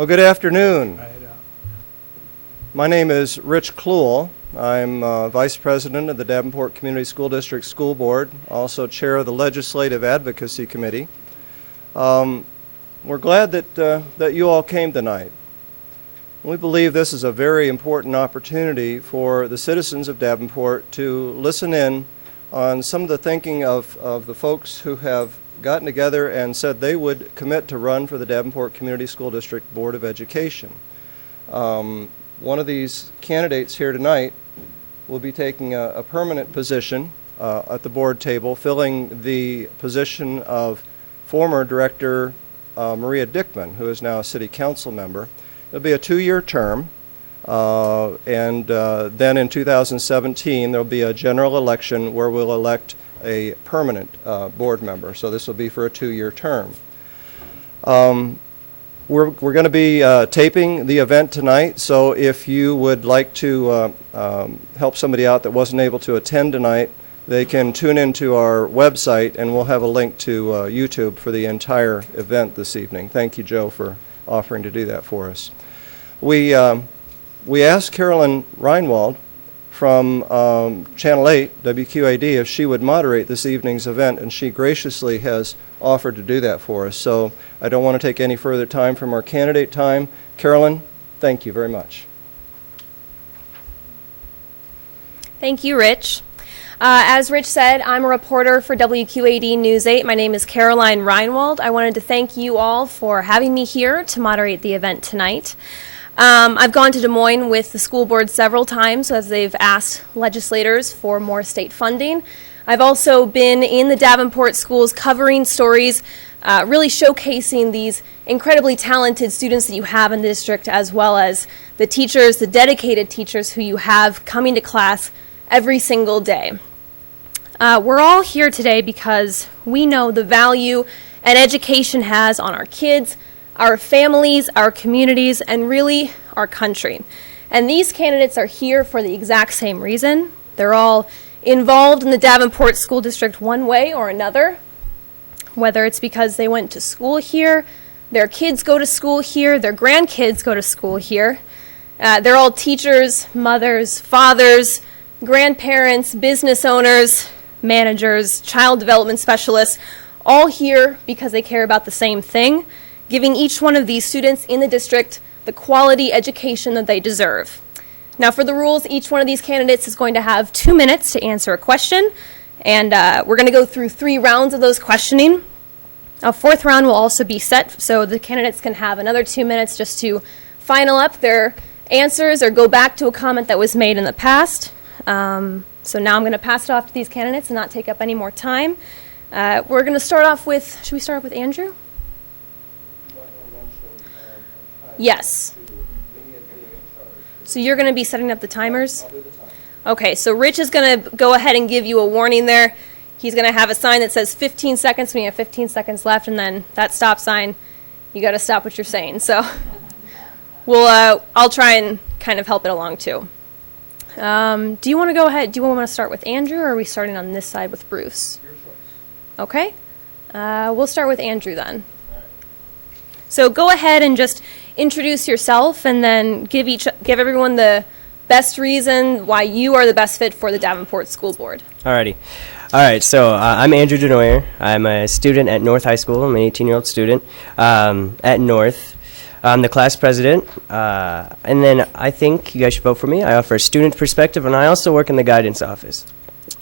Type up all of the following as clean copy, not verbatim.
Well, good afternoon. My name is Rich Kluhl. I'm Vice President of the Davenport Community School District School Board, also Chair of the Legislative Advocacy Committee. We're glad that you all came tonight. We believe this is a very important opportunity for the citizens of Davenport to listen in on some of the thinking of the folks who have gotten together and said they would commit to run for the Davenport Community School District Board of Education. One of these candidates here tonight will be taking a permanent position at the board table, filling the position of former Director Maria Dickman, who is now a City Council member. It'll be a 2-year term, and then in 2017 there'll be a general election where we'll elect a permanent board member. So this will be for a 2-year term. We're going to be taping the event tonight, so if you would like to help somebody out that wasn't able to attend tonight, they can tune into our website and we'll have a link to YouTube for the entire event this evening. Thank you, Joe, for offering to do that for us. We asked Carolyn Reinwald from Channel 8, WQAD, if she would moderate this evening's event, and she graciously has offered to do that for us. So I don't want to take any further time from our candidate time. Carolyn, thank you very much. Thank you, Rich. As Rich said, I'm a reporter for WQAD News 8. My name is Caroline Reinwald. I wanted to thank you all for having me here to moderate the event tonight. I've gone to Des Moines with the school board several times as they've asked legislators for more state funding. I've also been in the Davenport schools covering stories, really showcasing these incredibly talented students that you have in the district, as well as the teachers, the dedicated teachers who you have coming to class every single day. We're all here today because we know the value an education has on our kids, our families, our communities, and really our country. And these candidates are here for the exact same reason. They're all involved in the Davenport School District one way or another, whether it's because they went to school here, their kids go to school here, their grandkids go to school here. They're all teachers, mothers, fathers, grandparents, business owners, managers, child development specialists, all here because they care about the same thing, giving each one of these students in the district the quality education that they deserve. Now, for the rules, each one of these candidates is going to have 2 minutes to answer a question, and we're going to go through 3 rounds of those questioning. A 4th round will also be set, so the candidates can have another 2 minutes just to final up their answers or go back to a comment that was made in the past. So now I'm going to pass it off to these candidates and not take up any more time. We're going to start off with, should we start off with Andrew? Yes. So you're going to be setting up the timers? Okay, so Rich is going to go ahead and give you a warning there. He's going to have a sign that says 15 seconds when you have 15 seconds left, and then that stop sign, you got to stop what you're saying. So I'll try and kind of help it along too. Do you want to go ahead? Do you want to start with Andrew, or are we starting on this side with Bruce? Your choice. Okay. We'll start with Andrew then. So go ahead and just introduce yourself and then give everyone the best reason why you are the best fit for the Davenport School Board. Alrighty. All right, so I'm Andrew Denoyer. I'm a student at North High School. I'm an 18-year-old student at North. I'm the class president, and then I think you guys should vote for me. I offer a student perspective, and I also work in the guidance office.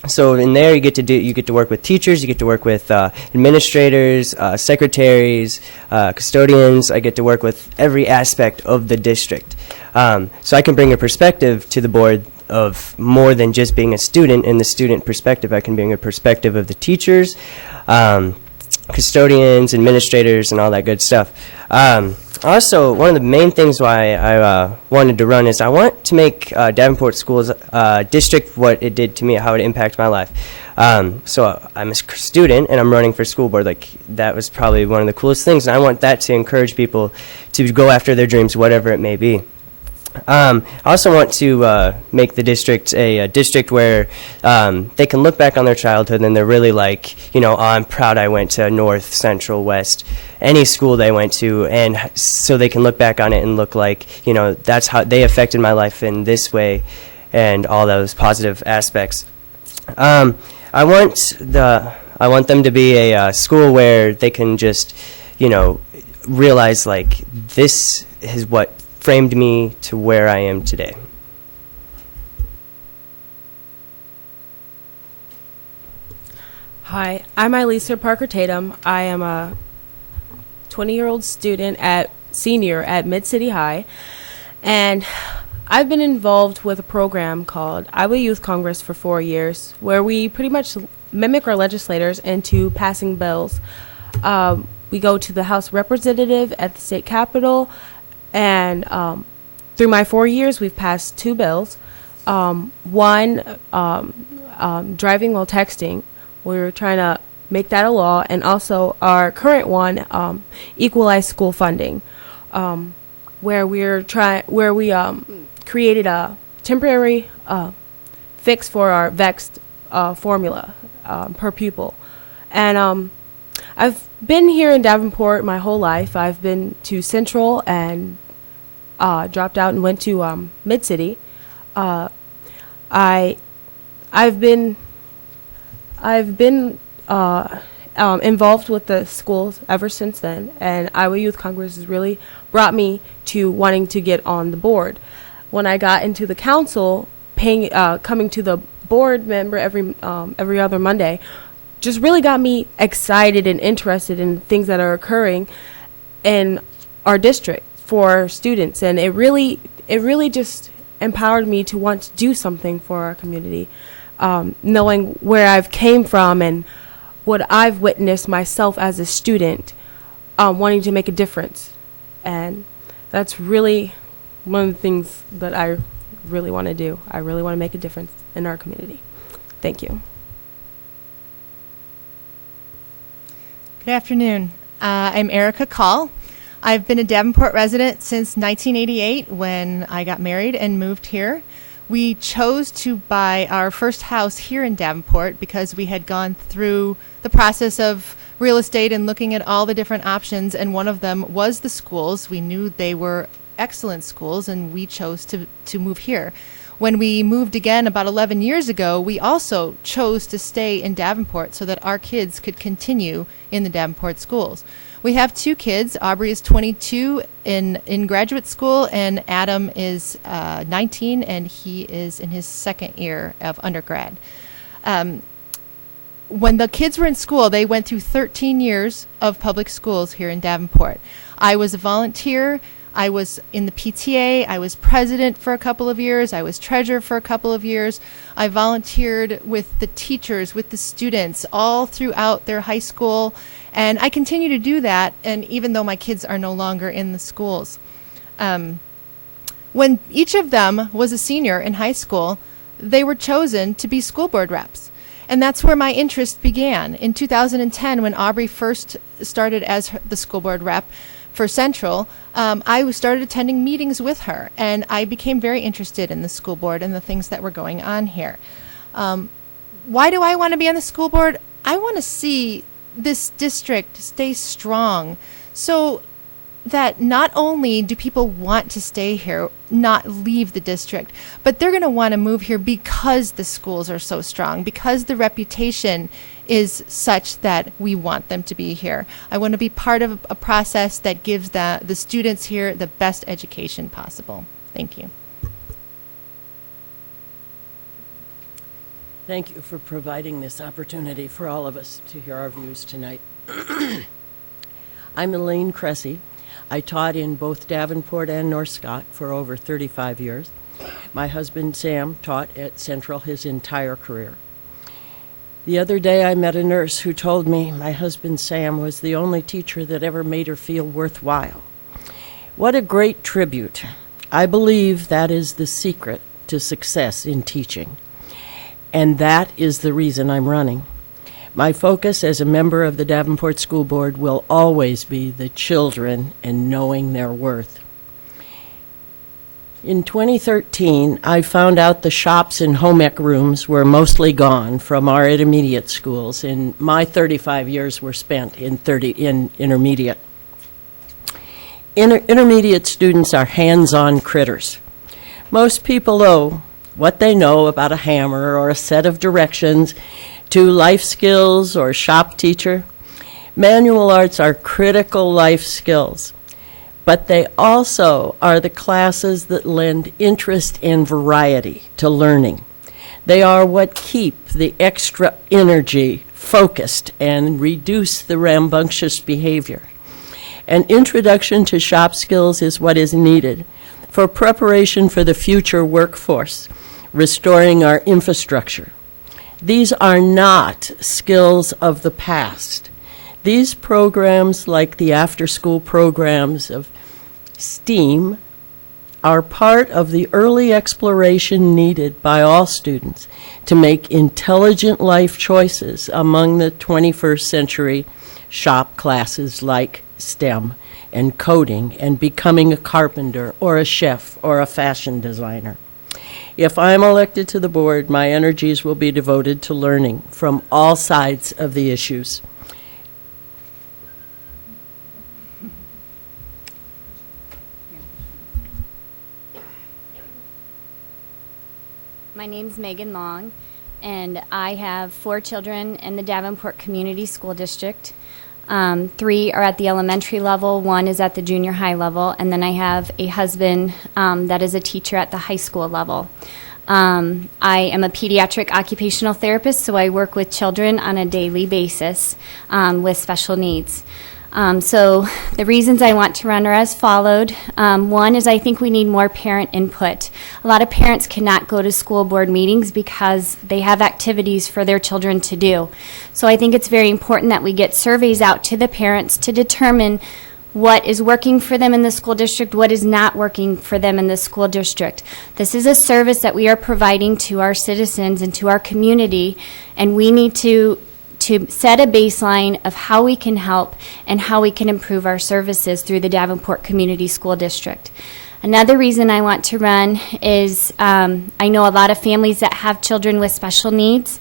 So in there, you get to work with teachers, you get to work with administrators, secretaries, custodians. I get to work with every aspect of the district. So I can bring a perspective to the board of more than just being a student. In the student perspective, I can bring a perspective of the teachers, custodians, administrators, and all that good stuff. Also, one of the main things why I wanted to run is I want to make Davenport Schools district what it did to me, how it impacted my life. So I'm a student and I'm running for school board. Like, that was probably one of the coolest things, and I want that to encourage people to go after their dreams, whatever it may be. I also want to make the district a district where they can look back on their childhood and they're really like, you know, oh, I'm proud I went to North, Central, West, any school they went to, and so they can look back on it and look like, that's how they affected my life in this way, and all those positive aspects. I want them to be a school where they can just, realize like this is what framed me to where I am today. Hi, I'm Elisa Parker Tatum. I am a 20-year-old senior at Mid-City High, and I've been involved with a program called Iowa Youth Congress for 4 years, where we pretty much mimic our legislators into passing bills. We go to the House Representative at the state capitol, and through my 4 years, we've passed 2 bills. One, driving while texting. We're trying to make that a law, and also our current one, equalize school funding, where we created a temporary fix for our vexed formula per pupil. And I've been here in Davenport my whole life. I've been to Central and dropped out and went to Mid-City. I've been involved with the schools ever since then, and Iowa Youth Congress has really brought me to wanting to get on the board. When I got into the council, coming to the board member every other Monday, just really got me excited and interested in things that are occurring in our district for students, and it really just empowered me to want to do something for our community. Knowing where I've came from and what I've witnessed myself as a student, wanting to make a difference. And that's really one of the things that I really want to do. I really want to make a difference in our community. Thank you. Good afternoon. I'm Erica Call. I've been a Davenport resident since 1988 when I got married and moved here. We chose to buy our first house here in Davenport because we had gone through the process of real estate and looking at all the different options, and one of them was the schools. We knew they were excellent schools, and we chose to move here. When we moved again about 11 years ago, we also chose to stay in Davenport so that our kids could continue in the Davenport schools. We have 2 kids. Aubrey is 22 in graduate school, and Adam is 19, and he is in his 2nd year of undergrad. When the kids were in school, they went through 13 years of public schools here in Davenport. I was a volunteer. I was in the PTA. I was president for a couple of years. I was treasurer for a couple of years. I volunteered with the teachers, with the students, all throughout their high school. And I continue to do that, and even though my kids are no longer in the schools. When each of them was a senior in high school, they were chosen to be school board reps. And that's where my interest began. In 2010, when Aubrey first started as the school board rep for Central, I started attending meetings with her, and I became very interested in the school board and the things that were going on here. Why do I want to be on the school board? I want to see this district stay strong so that not only do people want to stay here, not leave the district, but they're going to want to move here because the schools are so strong, because the reputation is such that we want them to be here. I want to be part of a process that gives the students here the best education possible. Thank you. Thank you for providing this opportunity for all of us to hear our views tonight. I'm Elaine Cressy. I taught in both Davenport and North Scott for over 35 years. My husband, Sam, taught at Central his entire career. The other day I met a nurse who told me my husband, Sam, was the only teacher that ever made her feel worthwhile. What a great tribute. I believe that is the secret to success in teaching. And that is the reason I'm running. My focus as a member of the Davenport School Board will always be the children and knowing their worth. In 2013, I found out the shops and home ec rooms were mostly gone from our intermediate schools, and my 35 years were spent in intermediate. intermediate students are hands-on critters. Most people owe what they know about a hammer or a set of directions to life skills or shop teacher. Manual arts are critical life skills, but they also are the classes that lend interest and variety to learning. They are what keep the extra energy focused and reduce the rambunctious behavior. An introduction to shop skills is what is needed for preparation for the future workforce, restoring our infrastructure. These are not skills of the past. These programs, like the after-school programs of STEAM, are part of the early exploration needed by all students to make intelligent life choices among the 21st century shop classes like STEM and coding and becoming a carpenter or a chef or a fashion designer. If I'm elected to the board, my energies will be devoted to learning from all sides of the issues. My name's Megan Long, and I have 4 children in the Davenport Community School District. 3 are at the elementary level, 1 is at the junior high level, and then I have a husband that is a teacher at the high school level. I am a pediatric occupational therapist, so I work with children on a daily basis with special needs. So the reasons I want to run are as followed. One is I think we need more parent input. A lot of parents cannot go to school board meetings because they have activities for their children to do. So I think it's very important that we get surveys out to the parents to determine what is working for them in the school district, what is not working for them in the school district. This is a service that we are providing to our citizens and to our community, and we need to set a baseline of how we can help and how we can improve our services through the Davenport Community School District. Another reason I want to run is I know a lot of families that have children with special needs,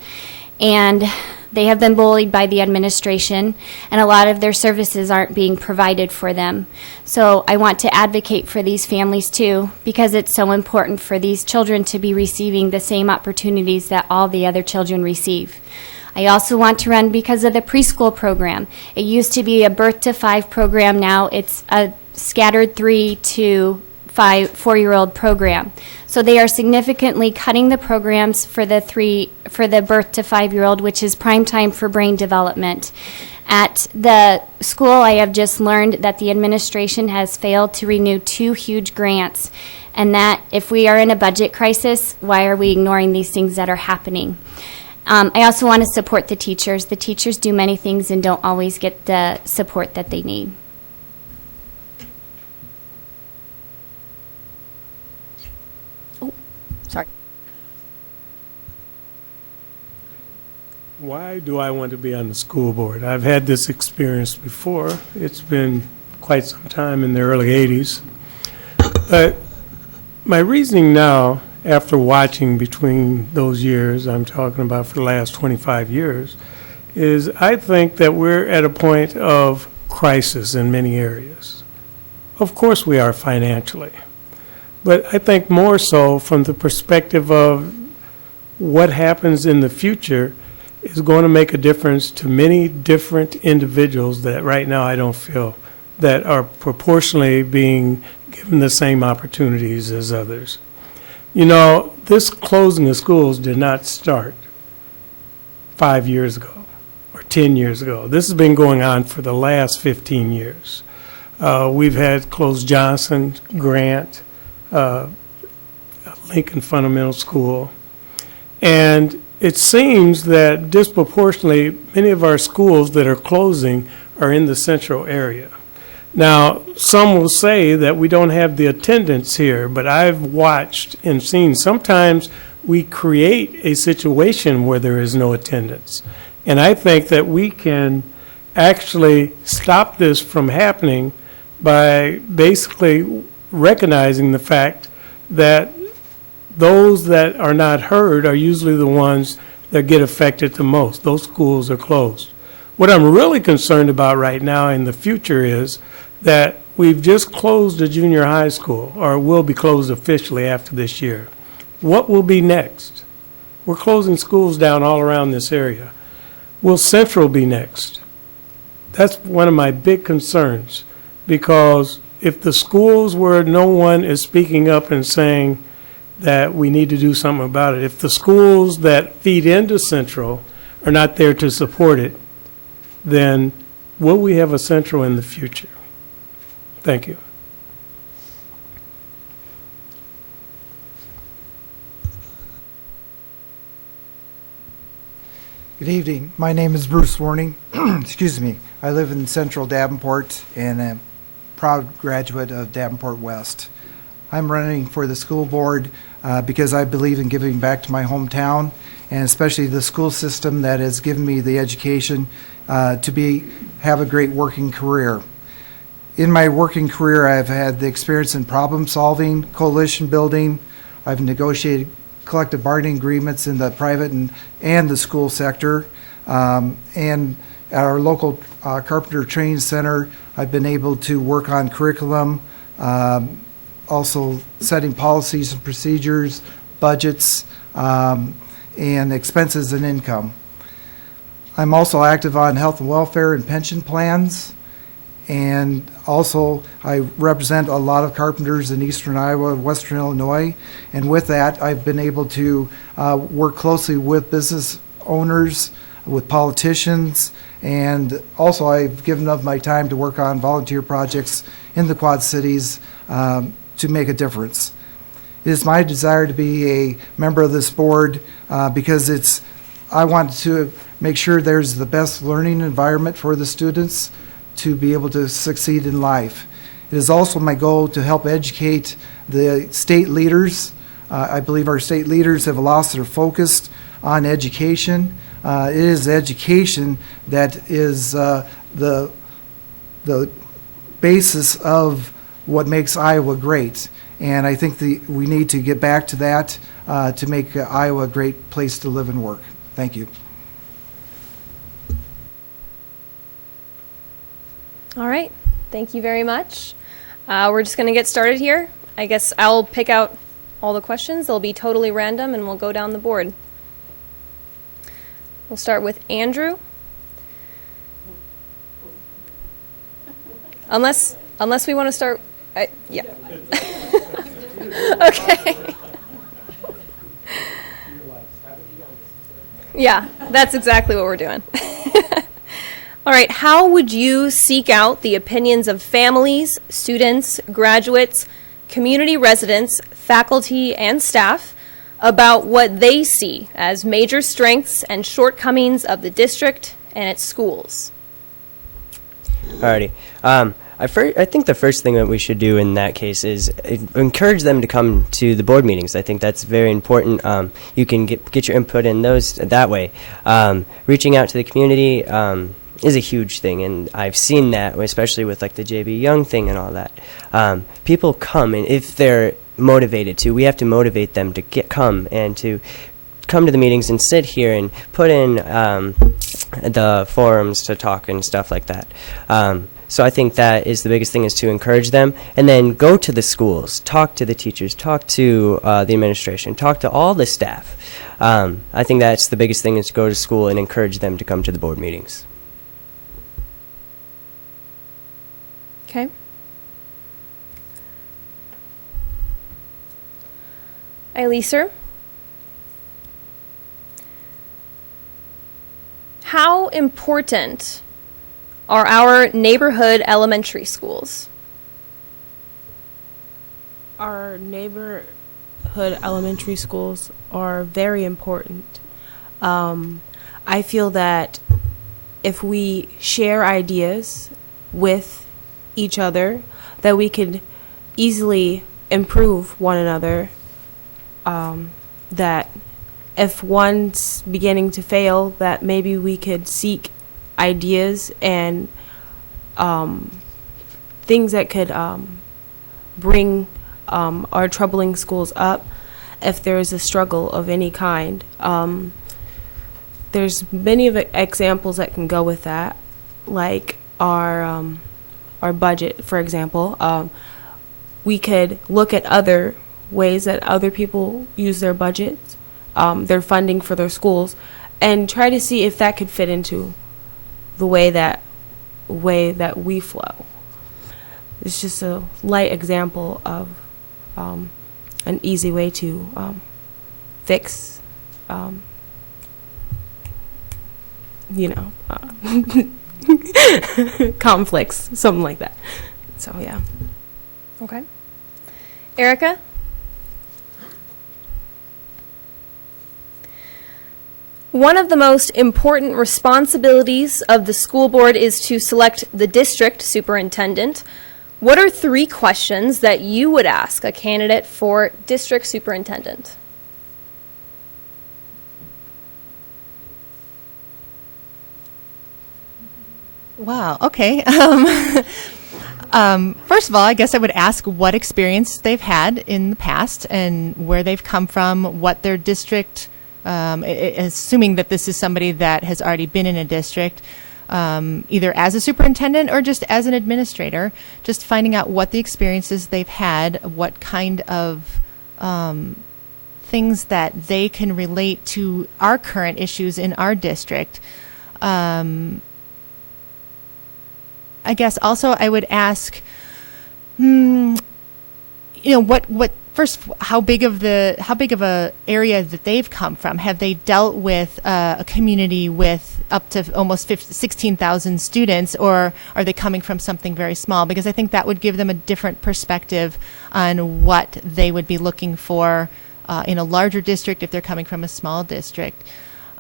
and they have been bullied by the administration, and a lot of their services aren't being provided for them. So I want to advocate for these families too, because it's so important for these children to be receiving the same opportunities that all the other children receive. I also want to run because of the preschool program. It used to be a birth to 5 program. Now it's a scattered 3 to 4-year-old program. So they are significantly cutting the programs for the birth to 5-year-old, which is prime time for brain development. At the school, I have just learned that the administration has failed to renew 2 huge grants, and that if we are in a budget crisis, why are we ignoring these things that are happening? I also want to support the teachers. The teachers do many things and don't always get the support that they need. Oh, sorry. Why do I want to be on the school board? I've had this experience before. It's been quite some time in the early 80s. But my reasoning now, after watching between those years, I'm talking about for the last 25 years, is I think that we're at a point of crisis in many areas. Of course we are financially, but I think more so from the perspective of what happens in the future is going to make a difference to many different individuals that right now I don't feel that are proportionally being given the same opportunities as others. You know, this closing of schools did not start 5 years ago or 10 years ago. This has been going on for the last 15 years. We've had closed Johnson, Grant, Lincoln Fundamental School, and it seems that disproportionately many of our schools that are closing are in the central area. Now, some will say that we don't have the attendance here, but I've watched and seen sometimes we create a situation where there is no attendance. And I think that we can actually stop this from happening by basically recognizing the fact that those that are not heard are usually the ones that get affected the most. Those schools are closed. What I'm really concerned about right now in the future is that We've just closed a junior high school, or will be closed officially after this year. What will be next? We're closing schools down all around this area. Will Central be next? That's one of my big concerns, because if the schools where no one is speaking up and saying that we need to do something about it, if the schools that feed into Central are not there to support it, then will we have a Central in the future? Thank you. Good evening. My name is Bruce Warning. Excuse me. I live in Central Davenport and am a proud graduate of Davenport West. I'm running for the school board because I believe in giving back to my hometown, and especially the school system that has given me the education to have a great working career. In my working career, I've had the experience in problem solving, coalition building. I've negotiated collective bargaining agreements in the private and the school sector. And at our local Carpenter Training Center, I've been able to work on curriculum, also setting policies and procedures, budgets, and expenses and income. I'm also active on health and welfare and pension plans. And also, I represent a lot of carpenters in eastern Iowa and western Illinois. And with that, I've been able to work closely with business owners, with politicians, and also I've given up my time to work on volunteer projects in the Quad Cities to make a difference. It is my desire to be a member of this board because I want to make sure there's the best learning environment for the students to be able to succeed in life. It is also my goal to help educate the state leaders. I believe our state leaders have lost their focus on education. It is education that is the basis of what makes Iowa great. And I think we need to get back to that to make Iowa a great place to live and work. Thank you. All right, thank you very much. We're just going to get started here. I guess I'll pick out all the questions. They'll be totally random, and we'll go down the board. We'll start with Andrew. Unless we want to start, yeah. Okay. Yeah, that's exactly what we're doing. All right, how would you seek out the opinions of families, students, graduates, community residents, faculty, and staff about what they see as major strengths and shortcomings of the district and its schools? Alrighty. I think the first thing that we should do in that case is encourage them to come to the board meetings. I think that's very important. You can get your input in those that way. Reaching out to the community is a huge thing, and I've seen that, especially with like the JB Young thing and all that. People come, and if they're motivated to, we have to motivate them to come to the meetings and sit here and put in the forums to talk and stuff like that. So I think that is the biggest thing, is to encourage them, and then go to the schools, talk to the teachers, talk to the administration, talk to all the staff. I think that's the biggest thing, is to go to school and encourage them to come to the board meetings. Okay. Eileaser, how important are our neighborhood elementary schools? Our neighborhood elementary schools are very important. I feel that if we share ideas with each other, that we could easily improve one another. That if one's beginning to fail, that maybe we could seek ideas and things that could bring our troubling schools up if there is a struggle of any kind. There's many of examples that can go with that, like our our budget, for example. We could look at other ways that other people use their budgets, their funding for their schools, and try to see if that could fit into the way that we flow. It's just a light example of an easy way to fix, conflicts, something like that. So, yeah. Okay. Erica? One of the most important responsibilities of the school board is to select the district superintendent. What are 3 questions that you would ask a candidate for district superintendent? Wow. Okay. First of all, I guess I would ask what experience they've had in the past and where they've come from, what their district, assuming that this is somebody that has already been in a district, either as a superintendent or just as an administrator, just finding out what the experiences they've had, what kind of things that they can relate to our current issues in our district. I guess also I would ask, what first, how big of a area that they've come from? Have they dealt with a community with up to almost 16,000 students, or are they coming from something very small? Because I think that would give them a different perspective on what they would be looking for in a larger district if they're coming from a small district.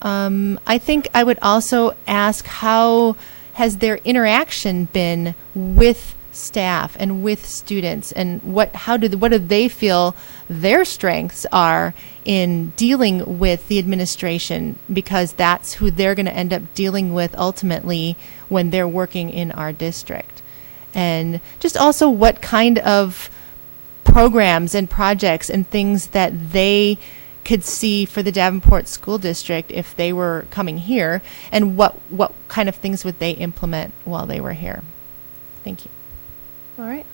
I think I would also ask, how has their interaction been with staff and with students, and what do they feel their strengths are in dealing with the administration, because that's who they're going to end up dealing with ultimately when they're working in our district. And just also what kind of programs and projects and things that they could see for the Davenport School District if they were coming here, and what kind of things would they implement while they were here. Thank you. All right.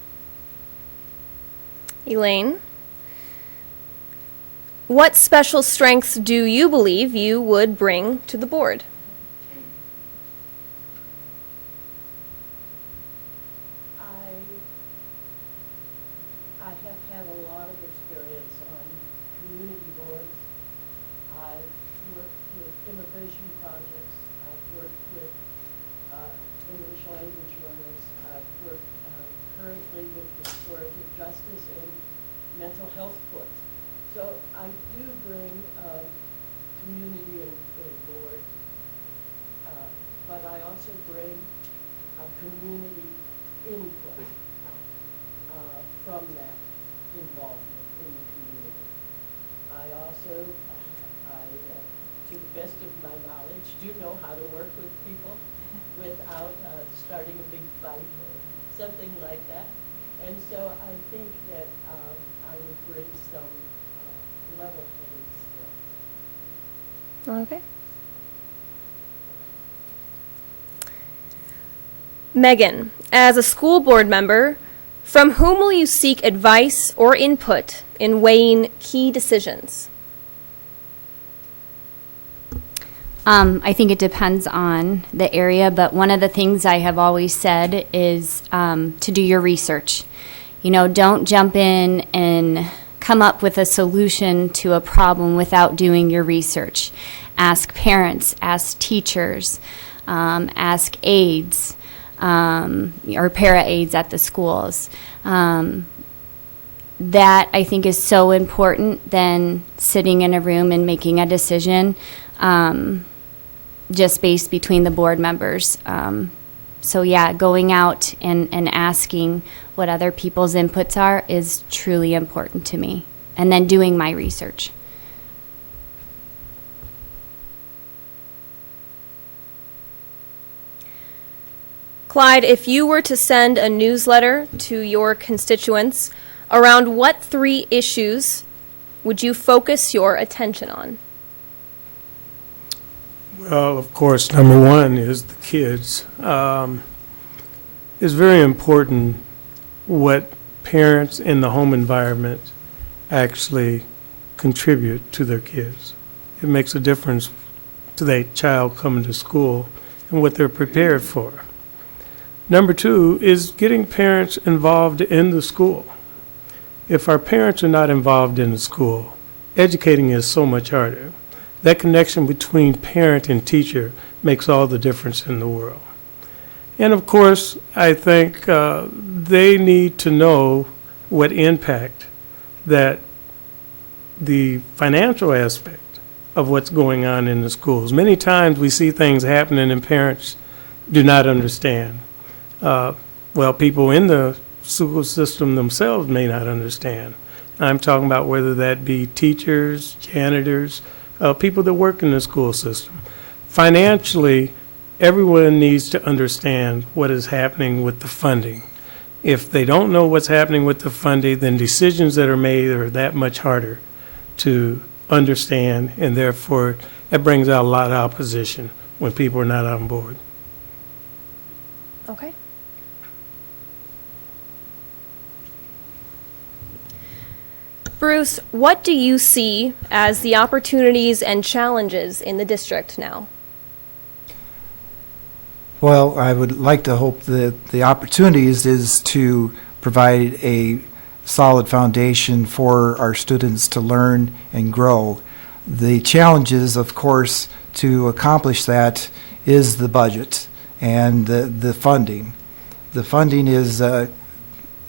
Elaine, what special strengths do you believe you would bring to the board? I have had a lot of experience on community boards. I've worked with immigration projects. I've worked with English language learners. I've worked currently with restorative justice and mental health courts. So I do bring community and board, but I also bring a community input from that involvement in the community. I also, to the best of my knowledge, do know how to work with people without starting a big fight or something like that. And so I think that I would bring some level-headed skills. Okay. Megan, as a school board member, from whom will you seek advice or input in weighing key decisions? I think it depends on the area, but one of the things I have always said is to do your research. Don't jump in and come up with a solution to a problem without doing your research. Ask parents, ask teachers, ask aides, or para-aides at the schools. That, I think, is so important than sitting in a room and making a decision just based between the board members. So yeah, going out and asking what other people's inputs are is truly important to me, and then doing my research. Clyde, if you were to send a newsletter to your constituents, around what 3 issues would you focus your attention on? Well, of course, number one is the kids. it's very important what parents in the home environment actually contribute to their kids. It makes a difference to that child coming to school and what they're prepared for. Number two is getting parents involved in the school. If our parents are not involved in the school, educating is so much harder. That connection between parent and teacher makes all the difference in the world. And of course, I think they need to know what impact that the financial aspect of what's going on in the schools. Many times we see things happening and parents do not understand. Well, people in the school system themselves may not understand. I'm talking about whether that be teachers, janitors, people that work in the school system. Financially, everyone needs to understand what is happening with the funding. If they don't know what's happening with the funding, then decisions that are made are that much harder to understand, and therefore it brings out a lot of opposition when people are not on board. Okay. Bruce, what do you see as the opportunities and challenges in the district now? Well, I would like to hope that the opportunities is to provide a solid foundation for our students to learn and grow. The challenges, of course, to accomplish that is the budget and the funding. The funding is a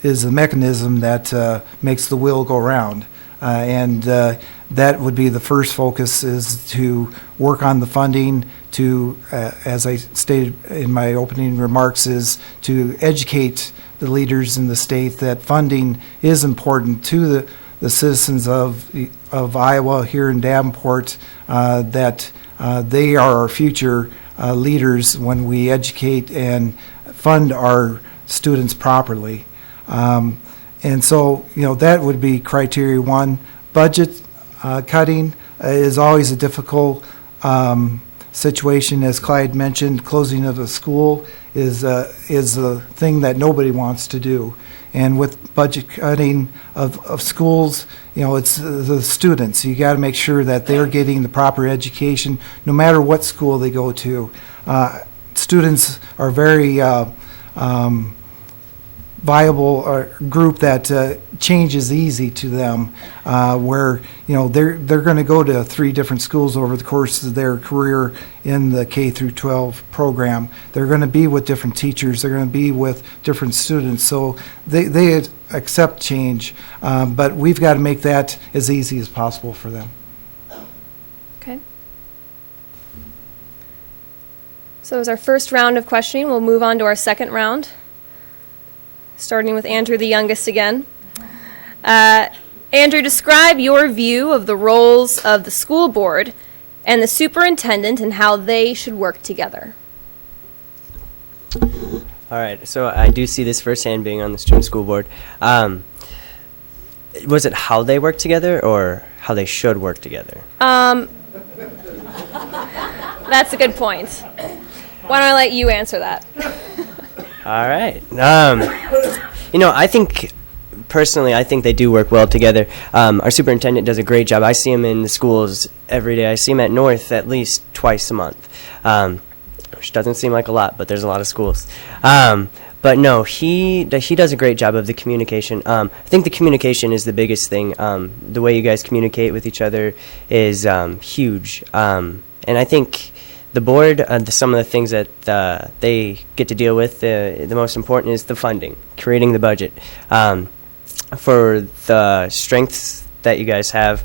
mechanism that makes the wheel go round. And that would be the first focus, is to work on the funding to, as I stated in my opening remarks, is to educate the leaders in the state that funding is important to the citizens of Iowa here in Davenport, that they are our future leaders when we educate and fund our students properly. And so, that would be criteria one. Budget cutting is always a difficult situation. As Clyde mentioned, closing of a school is a thing that nobody wants to do. And with budget cutting of schools, it's the students. You got to make sure that they're getting the proper education, no matter what school they go to. Students are very viable group that change is easy to them, where they're going to go to 3 different schools over the course of their career in the K through 12 program. They're going to be with different teachers. They're going to be with different students. So they accept change, but we've got to make that as easy as possible for them. Okay. So as our first round of questioning, we'll move on to our second round, starting with Andrew, the youngest again. Andrew, describe your view of the roles of the school board and the superintendent and how they should work together. All right, so I do see this firsthand being on the student school board. Was it how they work together or how they should work together? That's a good point. Why don't I let you answer that? All right. I think, personally, I think they do work well together. Our superintendent does a great job. I see him in the schools every day. I see him at North at least twice a month, which doesn't seem like a lot, but there's a lot of schools. But no, he does a great job of the communication. I think the communication is the biggest thing. The way you guys communicate with each other is huge. And I think the board, some of the things that they get to deal with, the most important is the funding, creating the budget. For the strengths that you guys have,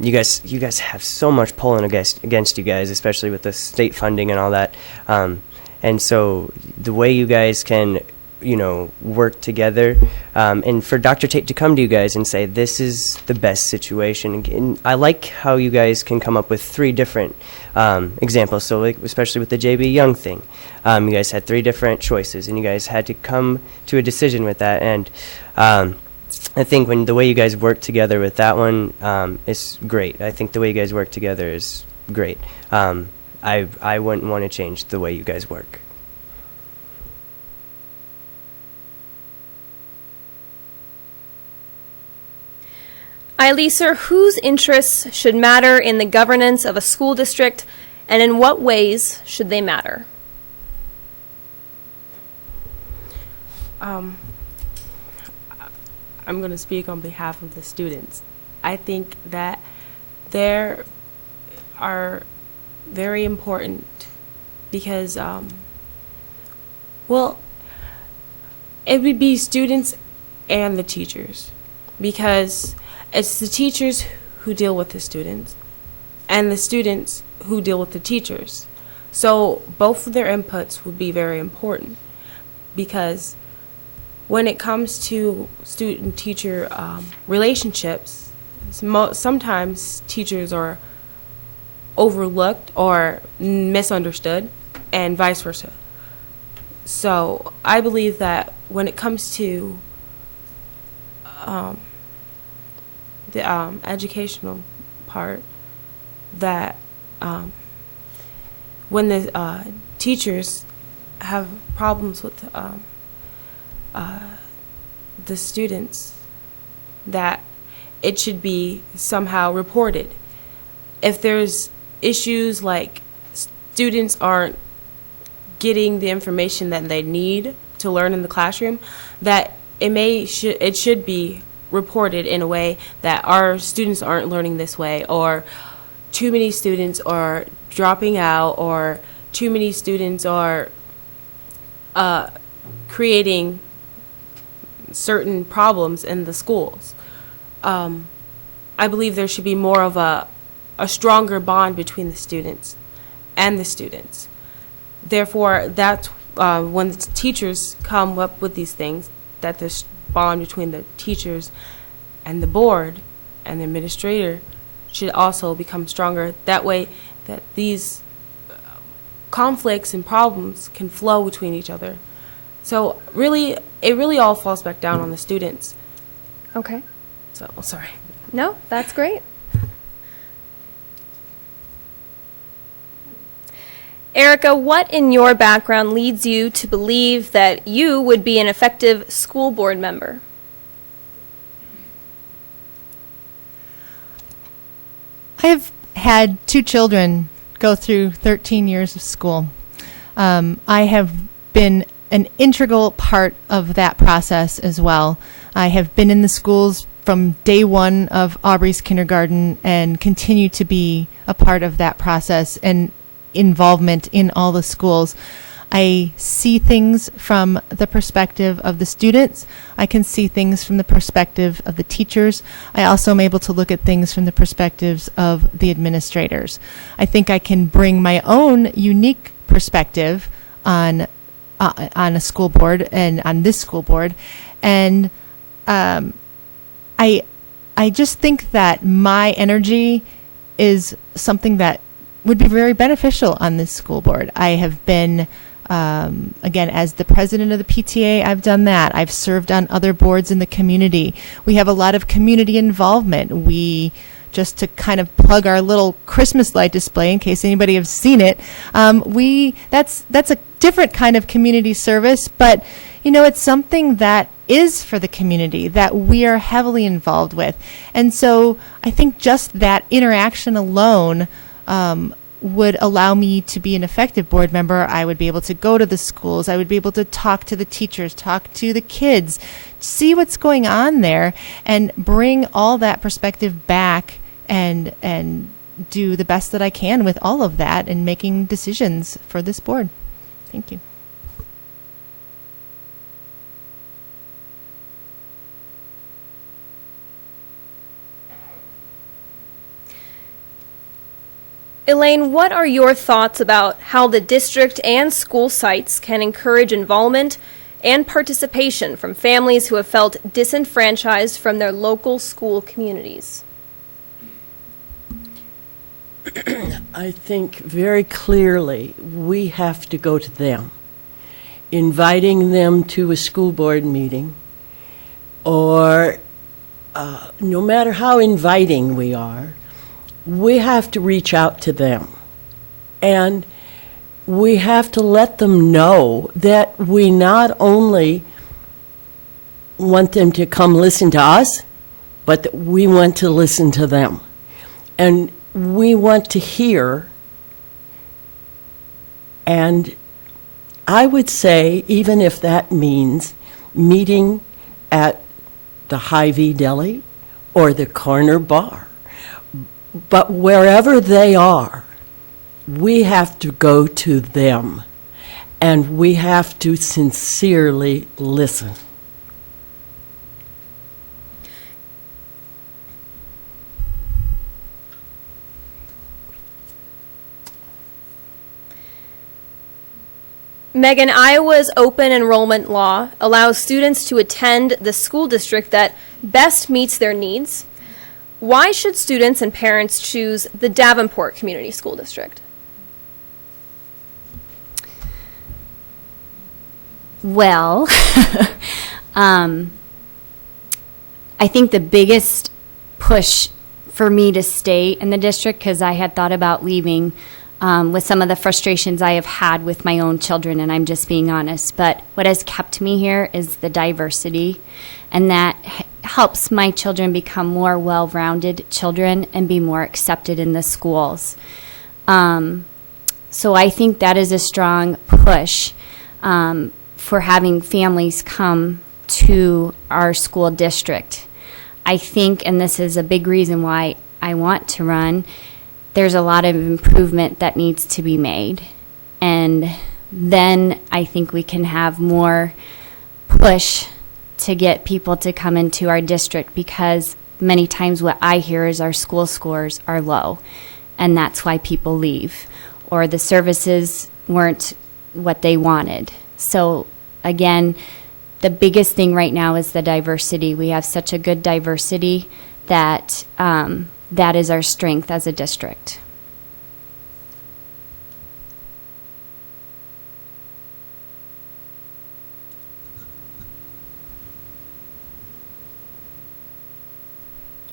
you guys have so much pulling against you guys, especially with the state funding and all that. And so the way you guys can, work together, and for Dr. Tate to come to you guys and say, this is the best situation. And I like how you guys can come up with 3 different examples. So especially with the JB Young thing, you guys had 3 different choices, and you guys had to come to a decision with that. And I think when the way you guys work together with that one is great. I think the way you guys work together is great. I wouldn't want to change the way you guys work. Lisa, whose interests should matter in the governance of a school district, and in what ways should they matter? I'm going to speak on behalf of the students. I think that there are very important because, well, it would be students and the teachers, because it's the teachers who deal with the students and the students who deal with the teachers. So both of their inputs would be very important, because when it comes to student-teacher relationships, sometimes teachers are overlooked or misunderstood, and vice versa. So I believe that when it comes to the educational part, that when the teachers have problems with the students, that it should be somehow reported. If there's issues like students aren't getting the information that they need to learn in the classroom, that it should be reported in a way that our students aren't learning this way, or too many students are dropping out, or too many students are creating certain problems in the schools. I believe there should be more of a stronger bond between the students and the students. Therefore, that's when the teachers come up with these things, that this bond between the teachers and the board and the administrator should also become stronger. That way that these conflicts and problems can flow between each other. So really, it really all falls back down on the students. Okay. So, sorry. No, that's great. Erica, what in your background leads you to believe that you would be an effective school board member? I have had 2 children go through 13 years of school. I have been an integral part of that process as well. I have been in the schools from day one of Aubrey's kindergarten and continue to be a part of that process and involvement in all the schools. I see things from the perspective of the students. I can see things from the perspective of the teachers. I also am able to look at things from the perspectives of the administrators. I think I can bring my own unique perspective on a school board and on this school board. And I just think that my energy is something that would be very beneficial on this school board. I have been, again, as the president of the PTA, I've done that. I've served on other boards in the community. We have a lot of community involvement. We, just to kind of plug our little Christmas light display in case anybody has seen it, that's a different kind of community service, but you know, it's something that is for the community that we are heavily involved with. And so I think just that interaction alone would allow me to be an effective board member. I would be able to go to the schools. I would be able to talk to the teachers, talk to the kids, see what's going on there, and bring all that perspective back and do the best that I can with all of that and making decisions for this board. Thank you. Elaine, what are your thoughts about how the district and school sites can encourage involvement and participation from families who have felt disenfranchised from their local school communities? I think very clearly we have to go to them, inviting them to a school board meeting, or no matter how inviting we are, we have to reach out to them. And we have to let them know that we not only want them to come listen to us, but that we want to listen to them. And we want to hear, and I would say, even if that means meeting at the Hy-Vee Deli or the corner bar, but wherever they are, we have to go to them, and we have to sincerely listen. Megan, Iowa's open enrollment law allows students to attend the school district that best meets their needs. Why should students and parents choose the Davenport Community School District? Well, I think the biggest push for me to stay in the district, because I had thought about leaving with some of the frustrations I have had with my own children, and I'm just being honest. But what has kept me here is the diversity, and that helps my children become more well-rounded children and be more accepted in the schools. So I think that is a strong push for having families come to our school district. I think, and this is a big reason why I want to run, there's a lot of improvement that needs to be made. And then I think we can have more push to get people to come into our district, because many times what I hear is our school scores are low, and that's why people leave, or the services weren't what they wanted. So again, the biggest thing right now is the diversity. We have such a good diversity that that is our strength as a district.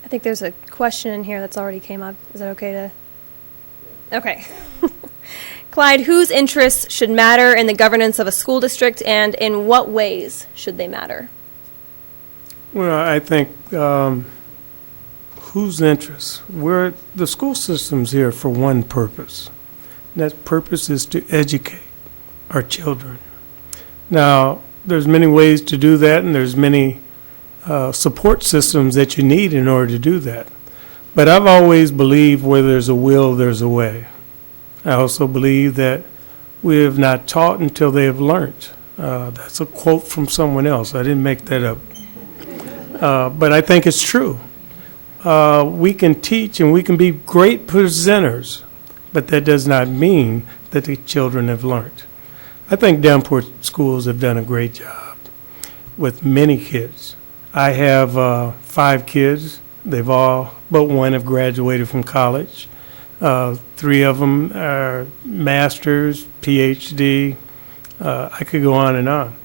I think there's a question in here that's already came up. Is that okay to? Okay. Clyde, whose interests should matter in the governance of a school district, and in what ways should they matter? Well, I think whose interests? The school system's here for one purpose. And that purpose is to educate our children. Now, there's many ways to do that, and there's many support systems that you need in order to do that. But I've always believed where there's a will, there's a way. I also believe that we have not taught until they have learned. That's a quote from someone else. I didn't make that up. But I think it's true. We can teach and we can be great presenters, but that does not mean that the children have learned. I think Davenport schools have done a great job with many kids. I have 5 kids. They've all but one have graduated from college. 3 of them are masters, PhD. I could go on and on.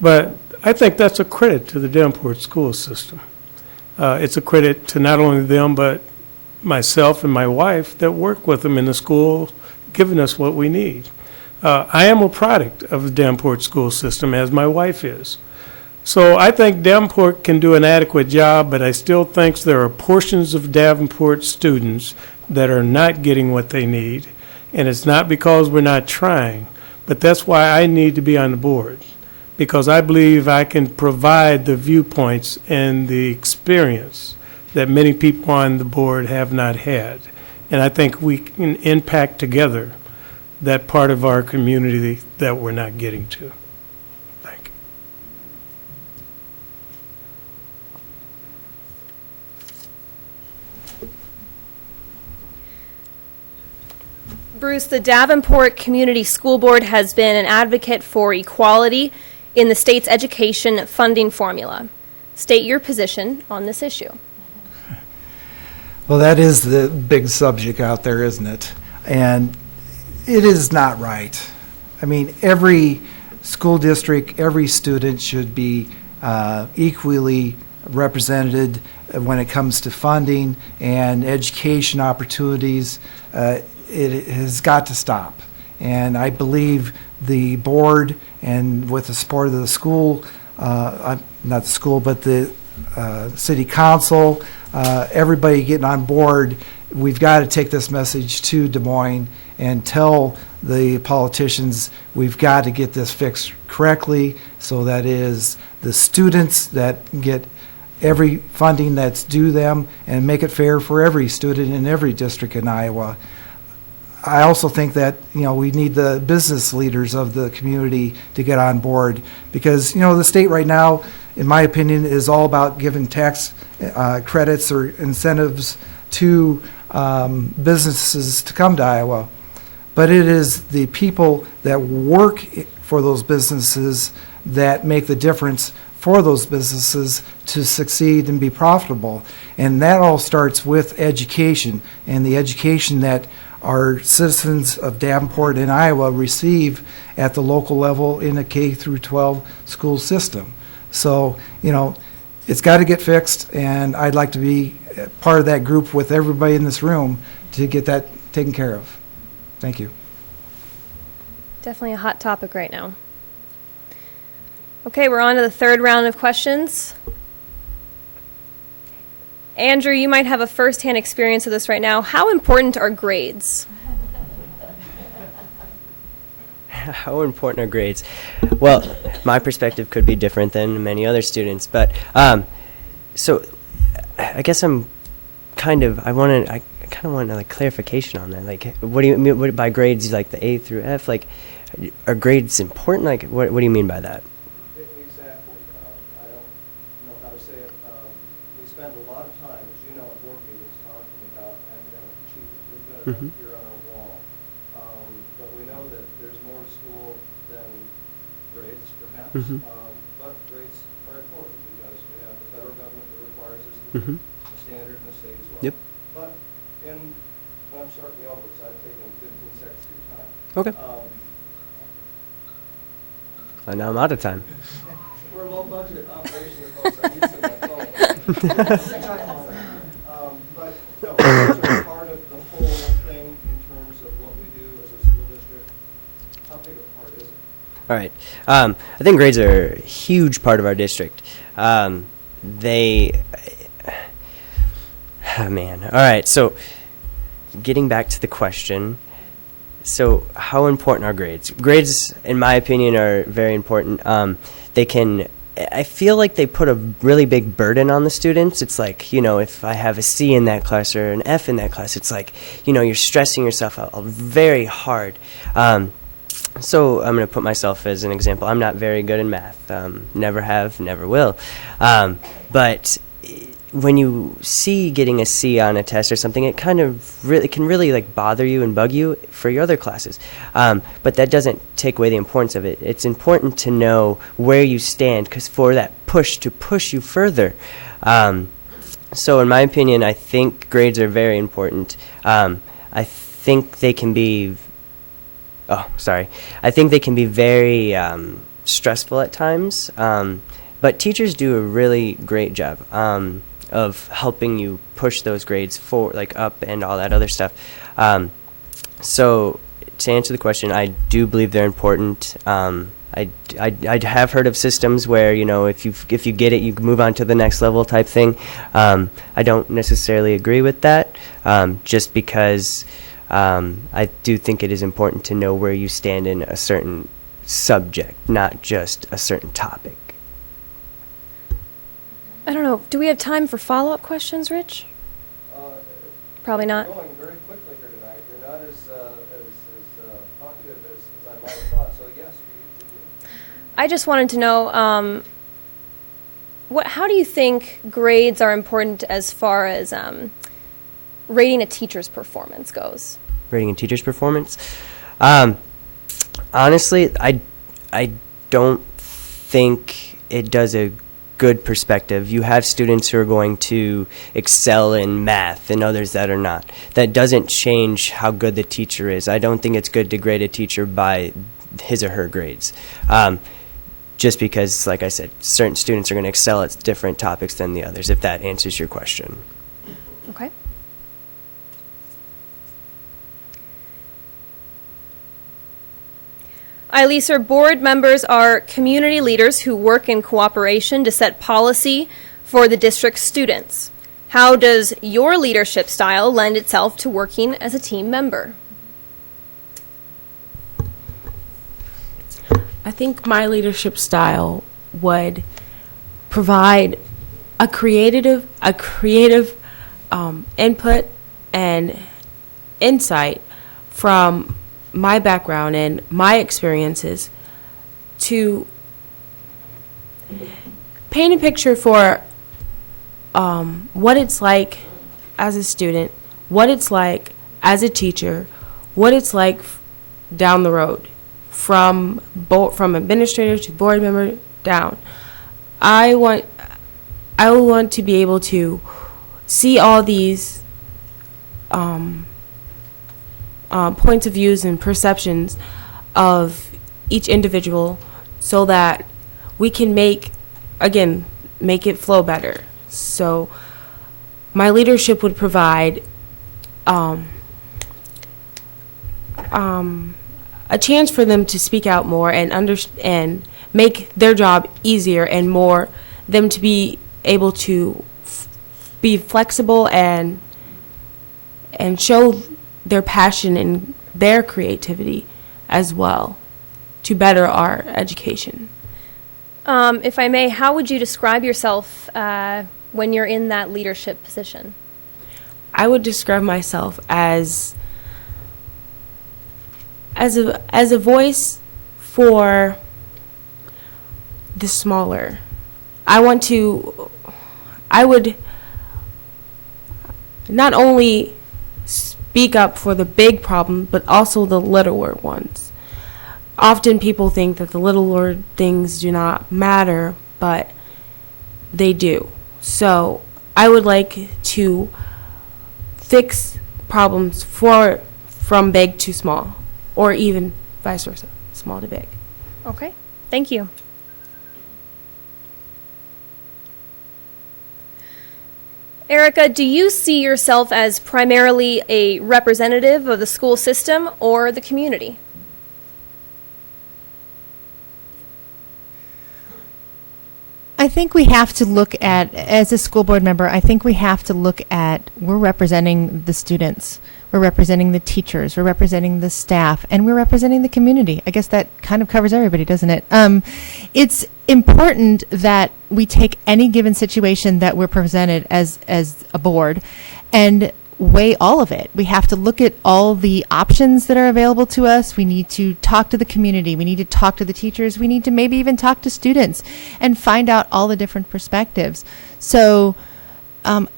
But I think that's a credit to the Davenport school system. It's a credit to not only them, but myself and my wife that work with them in the school, giving us what we need. I am a product of the Davenport school system, as my wife is. So I think Davenport can do an adequate job, but I still think there are portions of Davenport students that are not getting what they need, and it's not because we're not trying, but that's why I need to be on the board, because I believe I can provide the viewpoints and the experience that many people on the board have not had, and I think we can impact together that part of our community that we're not getting to. Thank you. Bruce, the Davenport Community School Board has been an advocate for equality in the state's education funding formula. State your position on this issue. Well, that is the big subject out there, isn't it? And it is not right. I mean, every school district, every student should be equally represented when it comes to funding and education opportunities. It has got to stop. And I believe the board, and with the support of the school, not the school, but the city council, everybody getting on board. We've got to take this message to Des Moines and tell the politicians we've got to get this fixed correctly, so that is the students that get every funding that's due them, and make it fair for every student in every district in Iowa. I also think that, we need the business leaders of the community to get on board, because, the state right now, in my opinion, is all about giving tax credits or incentives to businesses to come to Iowa. But it is the people that work for those businesses that make the difference for those businesses to succeed and be profitable. And that all starts with education, and the education that our citizens of Davenport and Iowa receive at the local level in a K through 12 school system. So, it's got to get fixed, and I'd like to be part of that group with everybody in this room to get that taken care of. Thank you. Definitely a hot topic right now. Okay, we're on to the third round of questions. Andrew, you might have a first-hand experience of this right now. How important are grades? How important are grades? Well, my perspective could be different than many other students, but so I guess I kind of want like clarification on that. Like, what do you mean by grades? Like the A through F? Like, are grades important? Like, what do you mean by that? Exactly. I don't know how to say it. We spend a lot of time, as you know, at board meetings talking about academic achievement. We've got it up here on our wall. But we know that there's more to school than grades, perhaps. But grades are important because we have the federal government that requires us to be a standard in the state as well. Yep. But I'm starting over, so I've taken 15 seconds of your time. Okay. Now I'm out of time. We're a low-budget operation, folks. I'm using my phone. But no, grades are part of the whole thing in terms of what we do as a school district. How big a part is it? All right. I think grades are a huge part of our district. Oh, man. All right. So getting back to the question. So how important are grades? Grades, in my opinion, are very important. I feel like they put a really big burden on the students. It's like, if I have a C in that class or an F in that class, it's like, you're stressing yourself out very hard. So I'm going to put myself as an example. I'm not very good in math. Never have, never will. But when you see getting a C on a test or something, it kind of can really like bother you and bug you for your other classes. But that doesn't take away the importance of it. It's important to know where you stand, because for that push to push you further. So in my opinion, I think grades are very important. I think they can be very stressful at times. But teachers do a really great job of helping you push those grades up and all that other stuff. So to answer the question, I do believe they're important. I have heard of systems where, if you get it, you move on to the next level type thing. I don't necessarily agree with that, just because I do think it is important to know where you stand in a certain subject, not just a certain topic. I don't know. Do we have time for follow-up questions, Rich? Probably not. You're going very quickly here tonight. You're not as talkative as I might have thought. So yes, we do. I just wanted to know, how do you think grades are important as far as rating a teacher's performance goes? Rating a teacher's performance? Honestly, I don't think it does a good perspective. You have students who are going to excel in math and others that are not. That doesn't change how good the teacher is. I don't think it's good to grade a teacher by his or her grades. Just because, like I said, certain students are going to excel at different topics than the others, if that answers your question. Okay. ILESR board members are community leaders who work in cooperation to set policy for the district's students? How does your leadership style lend itself to working as a team member? I think my leadership style would provide a creative input and insight from my background and my experiences to paint a picture for what it's like as a student, what it's like as a teacher, what it's like down the road, from administrator to board member down. I want to be able to see all these points of views and perceptions of each individual so that we can make it flow better. So my leadership would provide a chance for them to speak out more and make their job easier, and more them to be able to be flexible and show their passion and their creativity as well to better our education. If I may, how would you describe yourself when you're in that leadership position? I would describe myself as a voice for the smaller. I would not only speak up for the big problem, but also the littler ones. Often people think that the littler things do not matter, but they do. So I would like to fix problems from big to small, or even vice versa, small to big. Okay, thank you. Erica, do you see yourself as primarily a representative of the school system or the community? I think we have to look at, as a school board member, I think we have to look at, we're representing the students, we're representing the teachers, we're representing the staff, and we're representing the community. I guess that kind of covers everybody, doesn't it? It's important that we take any given situation that we're presented as a board and weigh all of it. We have to look at all the options that are available to us. We need to talk to the community. We need to talk to the teachers. We need to maybe even talk to students and find out all the different perspectives. So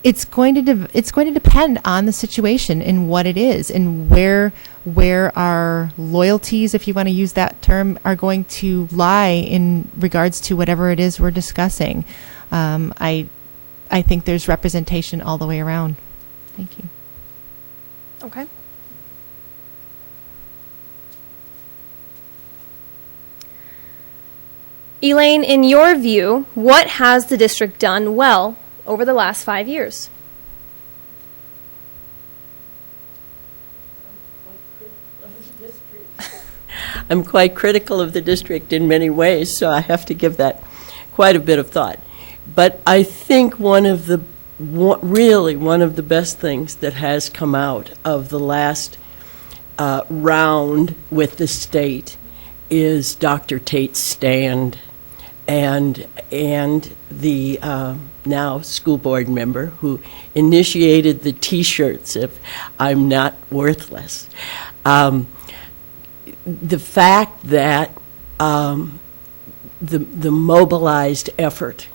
it's going to depend on the situation and what it is, and where our loyalties, if you want to use that term, are going to lie in regards to whatever it is we're discussing. I think there's representation all the way around. Thank you. Okay. Elaine, in your view, what has the district done well over the last 5 years? I'm quite critical of the district in many ways, so I have to give that quite a bit of thought. But I think one of the best things that has come out of the last round with the state is Dr. Tate's stand and the now school board member who initiated the T-shirts, "If I'm Not Worthless." The fact that the mobilized effort,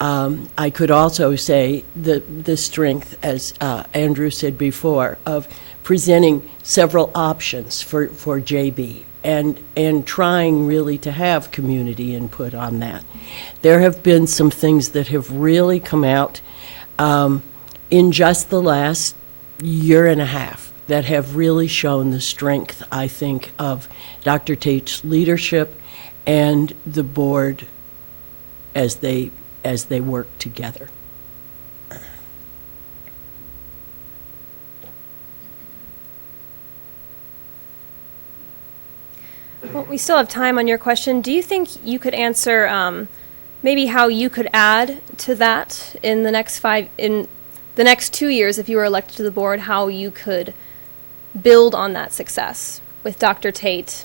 I could also say the strength, as Andrew said before, of presenting several options for JB and trying really to have community input on that. There have been some things that have really come out in just the last year and a half that have really shown the strength, I think, of Dr. Tate's leadership and the board as they work together. Well, we still have time on your question. Do you think you could answer maybe how you could add to that in the next 2 years, if you were elected to the board, how you could build on that success with Dr. Tate.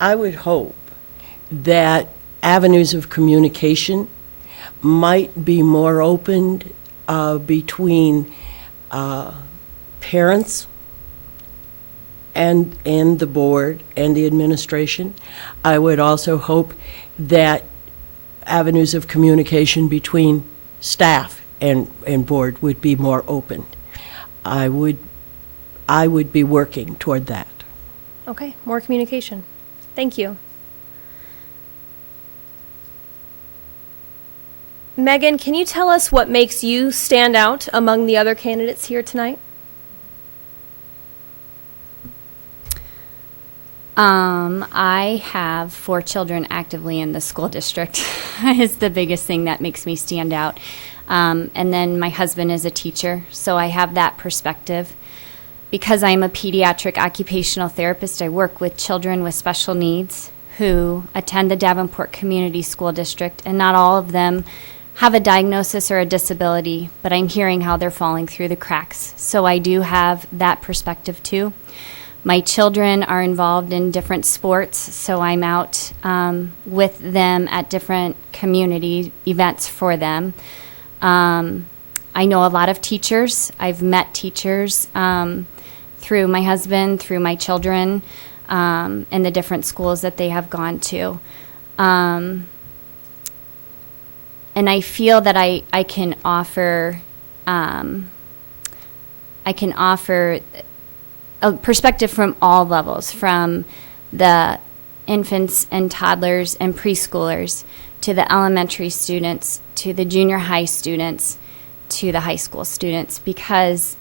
I would hope that avenues of communication might be more opened between parents and the board and the administration. I would also hope that avenues of communication between staff and board would be more open. I would be working toward that. Okay, more communication. Thank you. Megan, can you tell us what makes you stand out among the other candidates here tonight? I have 4 children actively in the school district is the biggest thing that makes me stand out. And then my husband is a teacher, so I have that perspective. Because I'm a pediatric occupational therapist, I work with children with special needs who attend the Davenport Community School District, and not all of them have a diagnosis or a disability, but I'm hearing how they're falling through the cracks. So I do have that perspective too. My children are involved in different sports, so I'm out with them at different community events for them. I know a lot of teachers. I've met teachers through my husband, through my children, and the different schools that they have gone to. And I feel that I can offer a perspective from all levels, from the infants and toddlers and preschoolers to the elementary students to the junior high students to the high school students, because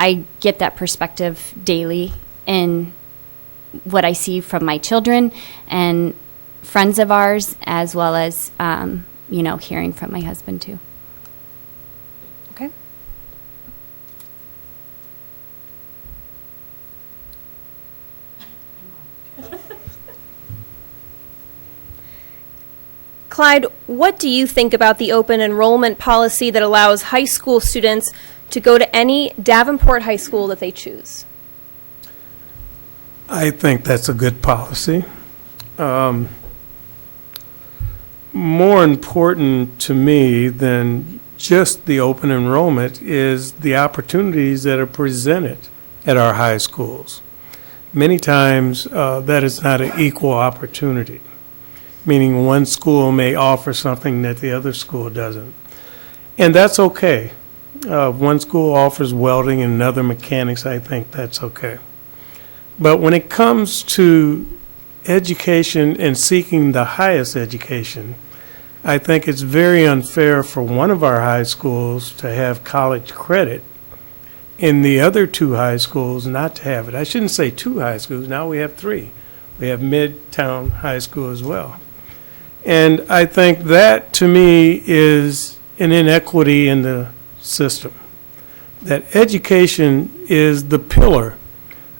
I get that perspective daily in what I see from my children and friends of ours, as well as hearing from my husband too. Okay. Clyde, what do you think about the open enrollment policy that allows high school students to go to any Davenport high school that they choose? I think that's a good policy. More important to me than just the open enrollment is the opportunities that are presented at our high schools. Many times that is not an equal opportunity, meaning one school may offer something that the other school doesn't. And that's okay. If one school offers welding and another mechanics, I think that's okay. But when it comes to education and seeking the highest education, I think it's very unfair for one of our high schools to have college credit and the other 2 high schools not to have it. I shouldn't say 2 high schools, now we have 3. We have Midtown High School as well. And I think that, to me, is an inequity in the system. That education is the pillar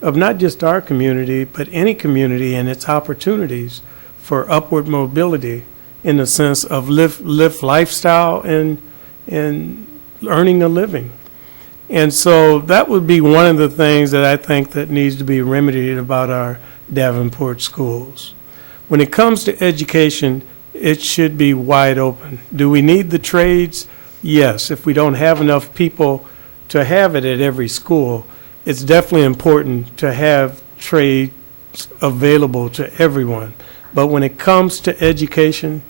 of not just our community, but any community and its opportunities for upward mobility in the sense of live lifestyle and earning a living. And so that would be one of the things that I think that needs to be remedied about our Davenport schools. When it comes to education, it should be wide open. Do we need the trades? Yes. If we don't have enough people to have it at every school, it's definitely important to have trades available to everyone. But when it comes to education,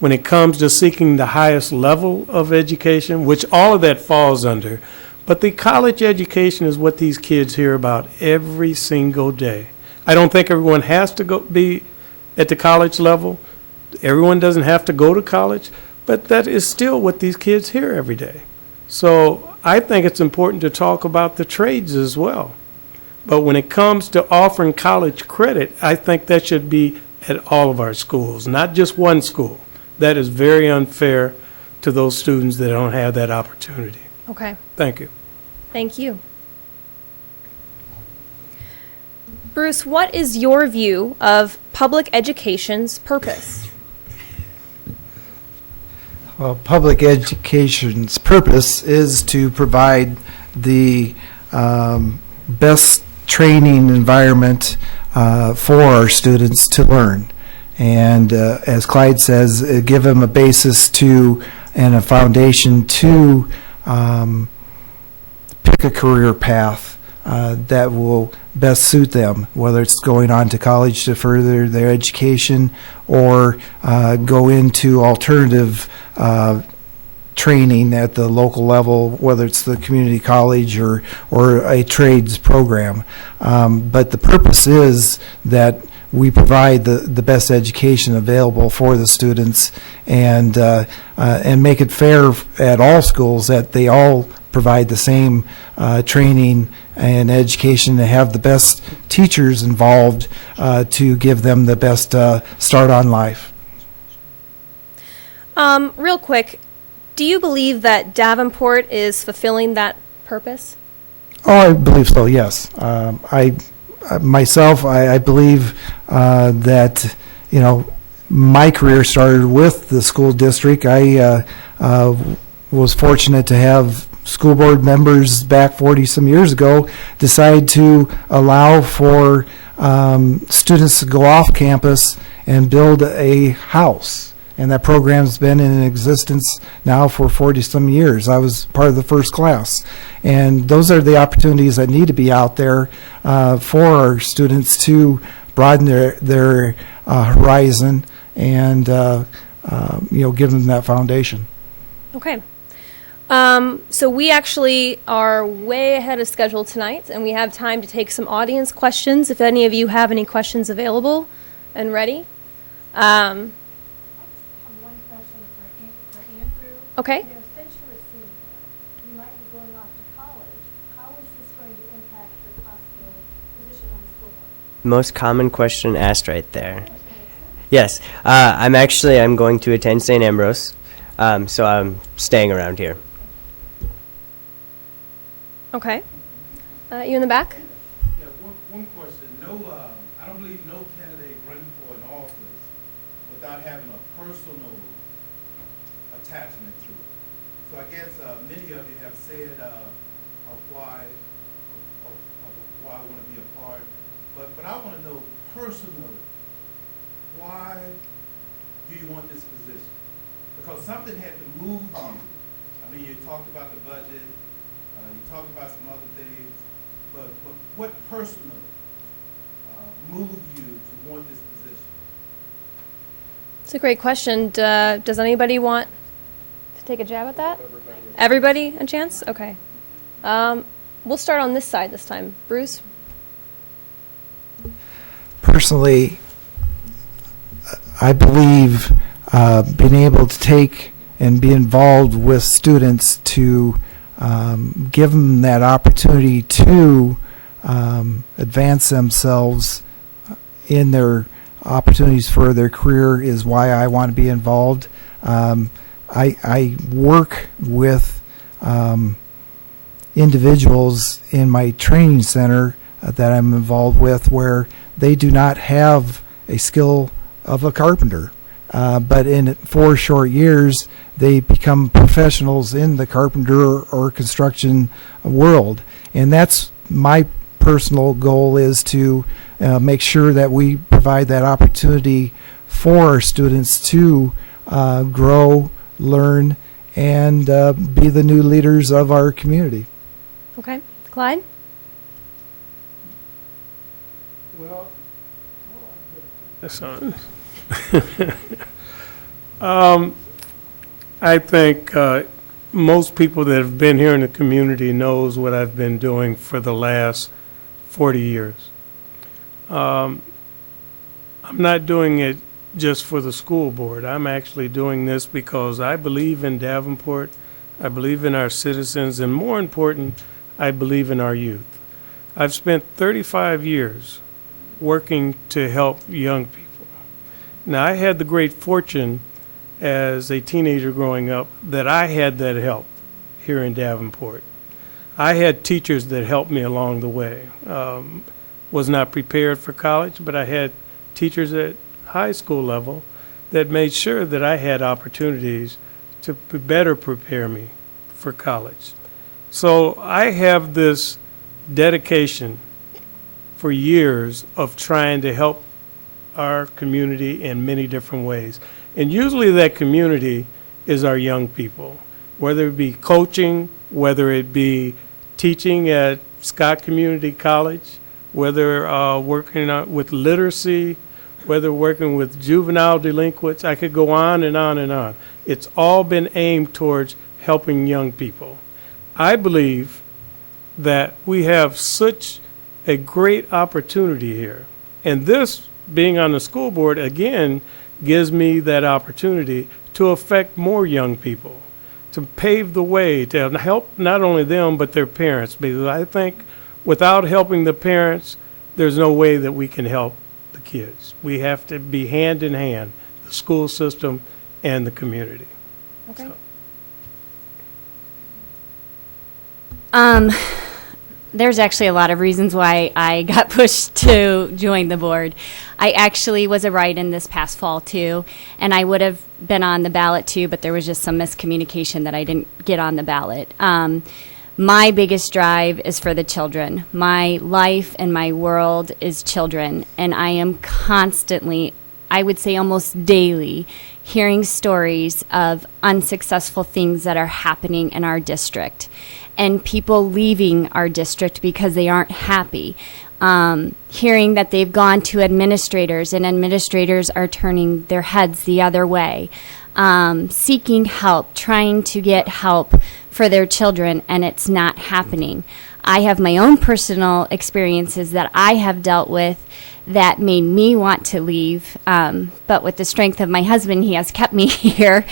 when it comes to seeking the highest level of education, which all of that falls under, but the college education is what these kids hear about every single day. I don't think everyone has to be at the college level. Everyone doesn't have to go to college, but that is still what these kids hear every day. So I think it's important to talk about the trades as well. But when it comes to offering college credit, I think that should be at all of our schools, not just one school. That is very unfair to those students that don't have that opportunity. Okay. Thank you. Thank you. Bruce, what is your view of public education's purpose? Well, public education's purpose is to provide the best training environment for our students to learn. And as Clyde says, give them a basis to and a foundation to pick a career path that will best suit them, whether it's going on to college to further their education or go into alternative training at the local level, whether it's the community college or a trades program. But the purpose is that we provide the best education available for the students and make it fair at all schools that they all provide the same training and education, to have the best teachers involved to give them the best start on life. Real quick, do you believe that Davenport is fulfilling that purpose? Oh, I believe so, yes. I believe that, my career started with the school district. I was fortunate to have school board members back 40-some years ago decide to allow for students to go off campus and build a house. And that program's been in existence now for 40-some years. I was part of the first class. And those are the opportunities that need to be out there for our students to broaden their horizon and give them that foundation. Okay. So we actually are way ahead of schedule tonight, and we have time to take some audience questions if any of you have any questions available and ready. Okay. Since you're a senior, you might be going off to college. How is this going to impact your possible position on the school board? Most common question asked right there. Yes, I'm going to attend St. Ambrose, so I'm staying around here. Okay. You in the back? Yeah, one question. I don't believe no candidate running for an office without having a personal attachment to it. So I guess many of you have said of why I want to be a part, but I want to know personally, why do you want this position? Because something had to move you. I mean, you talked about the budget, you talked about some other things, but what personally moved you to want this position? It's a great question. Does anybody want to take a jab at that? Everybody a chance? Okay. We'll start on this side this time. Bruce? Personally, I believe being able to take and be involved with students to give them that opportunity to advance themselves in their opportunities for their career is why I want to be involved. I work with individuals in my training center that I'm involved with where they do not have a skill of a carpenter, but in 4 short years they become professionals in the carpenter or construction world. And that's my personal goal, is to make sure that we provide that opportunity for our students to grow, learn, and be the new leaders of our community. Okay. Clyde? Well, that's on. I think most people that have been here in the community knows what I've been doing for the last 40 years. I'm not doing it just for the school board. I'm actually doing this because I believe in Davenport, I believe in our citizens, and more important, I believe in our youth. I've spent 35 years working to help young people. Now, I had the great fortune as a teenager growing up that I had that help here in Davenport. I had teachers that helped me along the way. was not prepared for college, but I had teachers at high school level that made sure that I had opportunities to better prepare me for college. So I have this dedication for years of trying to help our community in many different ways. And usually that community is our young people, whether it be coaching, whether it be teaching at Scott Community College, whether working with literacy, whether working with juvenile delinquents. I could go on and on and on. It's all been aimed towards helping young people. I believe that we have such a great opportunity here. And this, being on the school board, again, gives me that opportunity to affect more young people, to pave the way, to help not only them, but their parents. Because I think without helping the parents, there's no way that we can help the kids. We have to be hand in hand, the school system and the community. Okay. There's actually a lot of reasons why I got pushed to join the board. I actually was a write-in this past fall too, and I would have been on the ballot too, but there was just some miscommunication that I didn't get on the ballot. My biggest drive is for the children. My life and my world is children, and I am constantly, I would say almost daily, hearing stories of unsuccessful things that are happening in our district and people leaving our district because they aren't happy. Hearing that they've gone to administrators and administrators are turning their heads the other way. Seeking help, trying to get help for their children, and it's not happening. I have my own personal experiences that I have dealt with that made me want to leave, but with the strength of my husband, he has kept me here.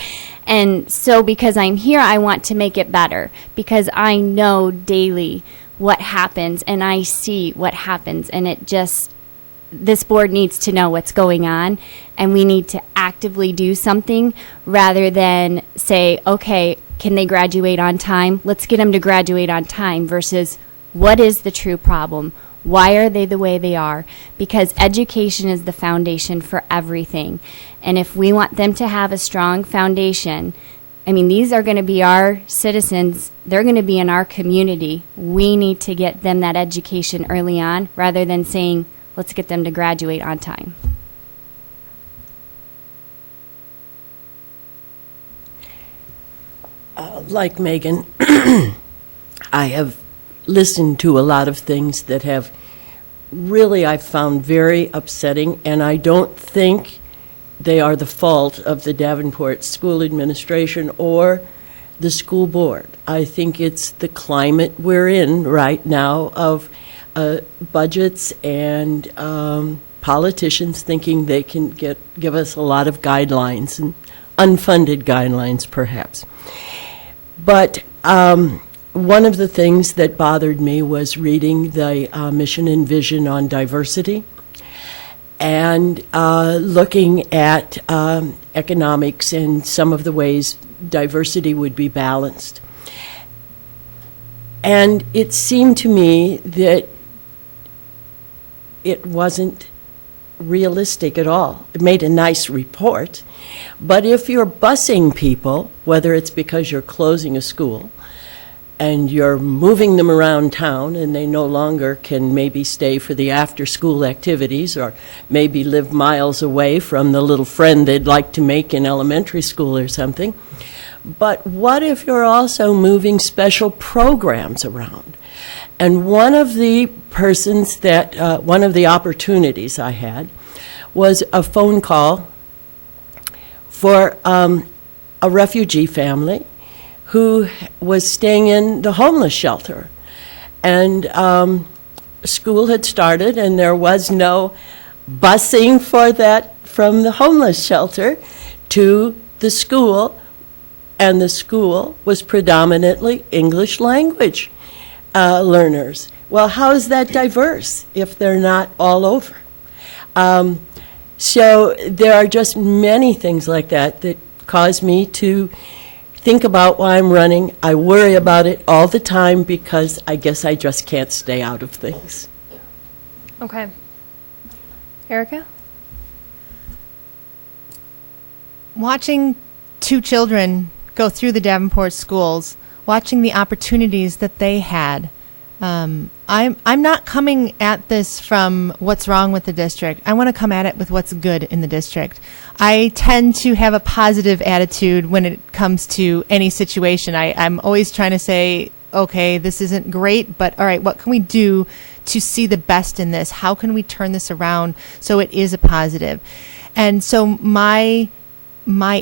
And so because I'm here, I want to make it better, because I know daily what happens and I see what happens, and it just, this board needs to know what's going on, and we need to actively do something rather than say, okay, can they graduate on time? Let's get them to graduate on time, versus what is the true problem? Why are they the way they are? Because education is the foundation for everything. And if we want them to have a strong foundation, I mean, these are going to be our citizens. They're going to be in our community. We need to get them that education early on rather than saying, let's get them to graduate on time. Like Megan, I have listened to a lot of things that have really, I've found very upsetting, and I don't think they are the fault of the Davenport School Administration or the school board. I think it's the climate we're in right now of budgets and politicians thinking they can give us a lot of guidelines, and unfunded guidelines perhaps. But one of the things that bothered me was reading the mission and vision on diversity and looking at economics and some of the ways diversity would be balanced. And it seemed to me that it wasn't realistic at all. It made a nice report, but if you're busing people, whether it's because you're closing a school and you're moving them around town and they no longer can maybe stay for the after-school activities or maybe live miles away from the little friend they'd like to make in elementary school or something, but what if you're also moving special programs around? And one of the persons that, one of the opportunities I had was a phone call for a refugee family who was staying in the homeless shelter. And school had started and there was no busing for that from the homeless shelter to the school, and the school was predominantly English language learners. Well, how is that diverse if they're not all over? So there are just many things like that that cause me to think about why I'm running. I worry about it all the time because I guess I just can't stay out of things. Okay. Erica? Watching two children go through the Davenport schools, watching the opportunities that they had, I'm not coming at this from what's wrong with the district. I want to come at it with what's good in the district. I tend to have a positive attitude when it comes to any situation. I'm always trying to say, okay, this isn't great, but all right, what can we do to see the best in this? How can we turn this around so it is a positive? And so my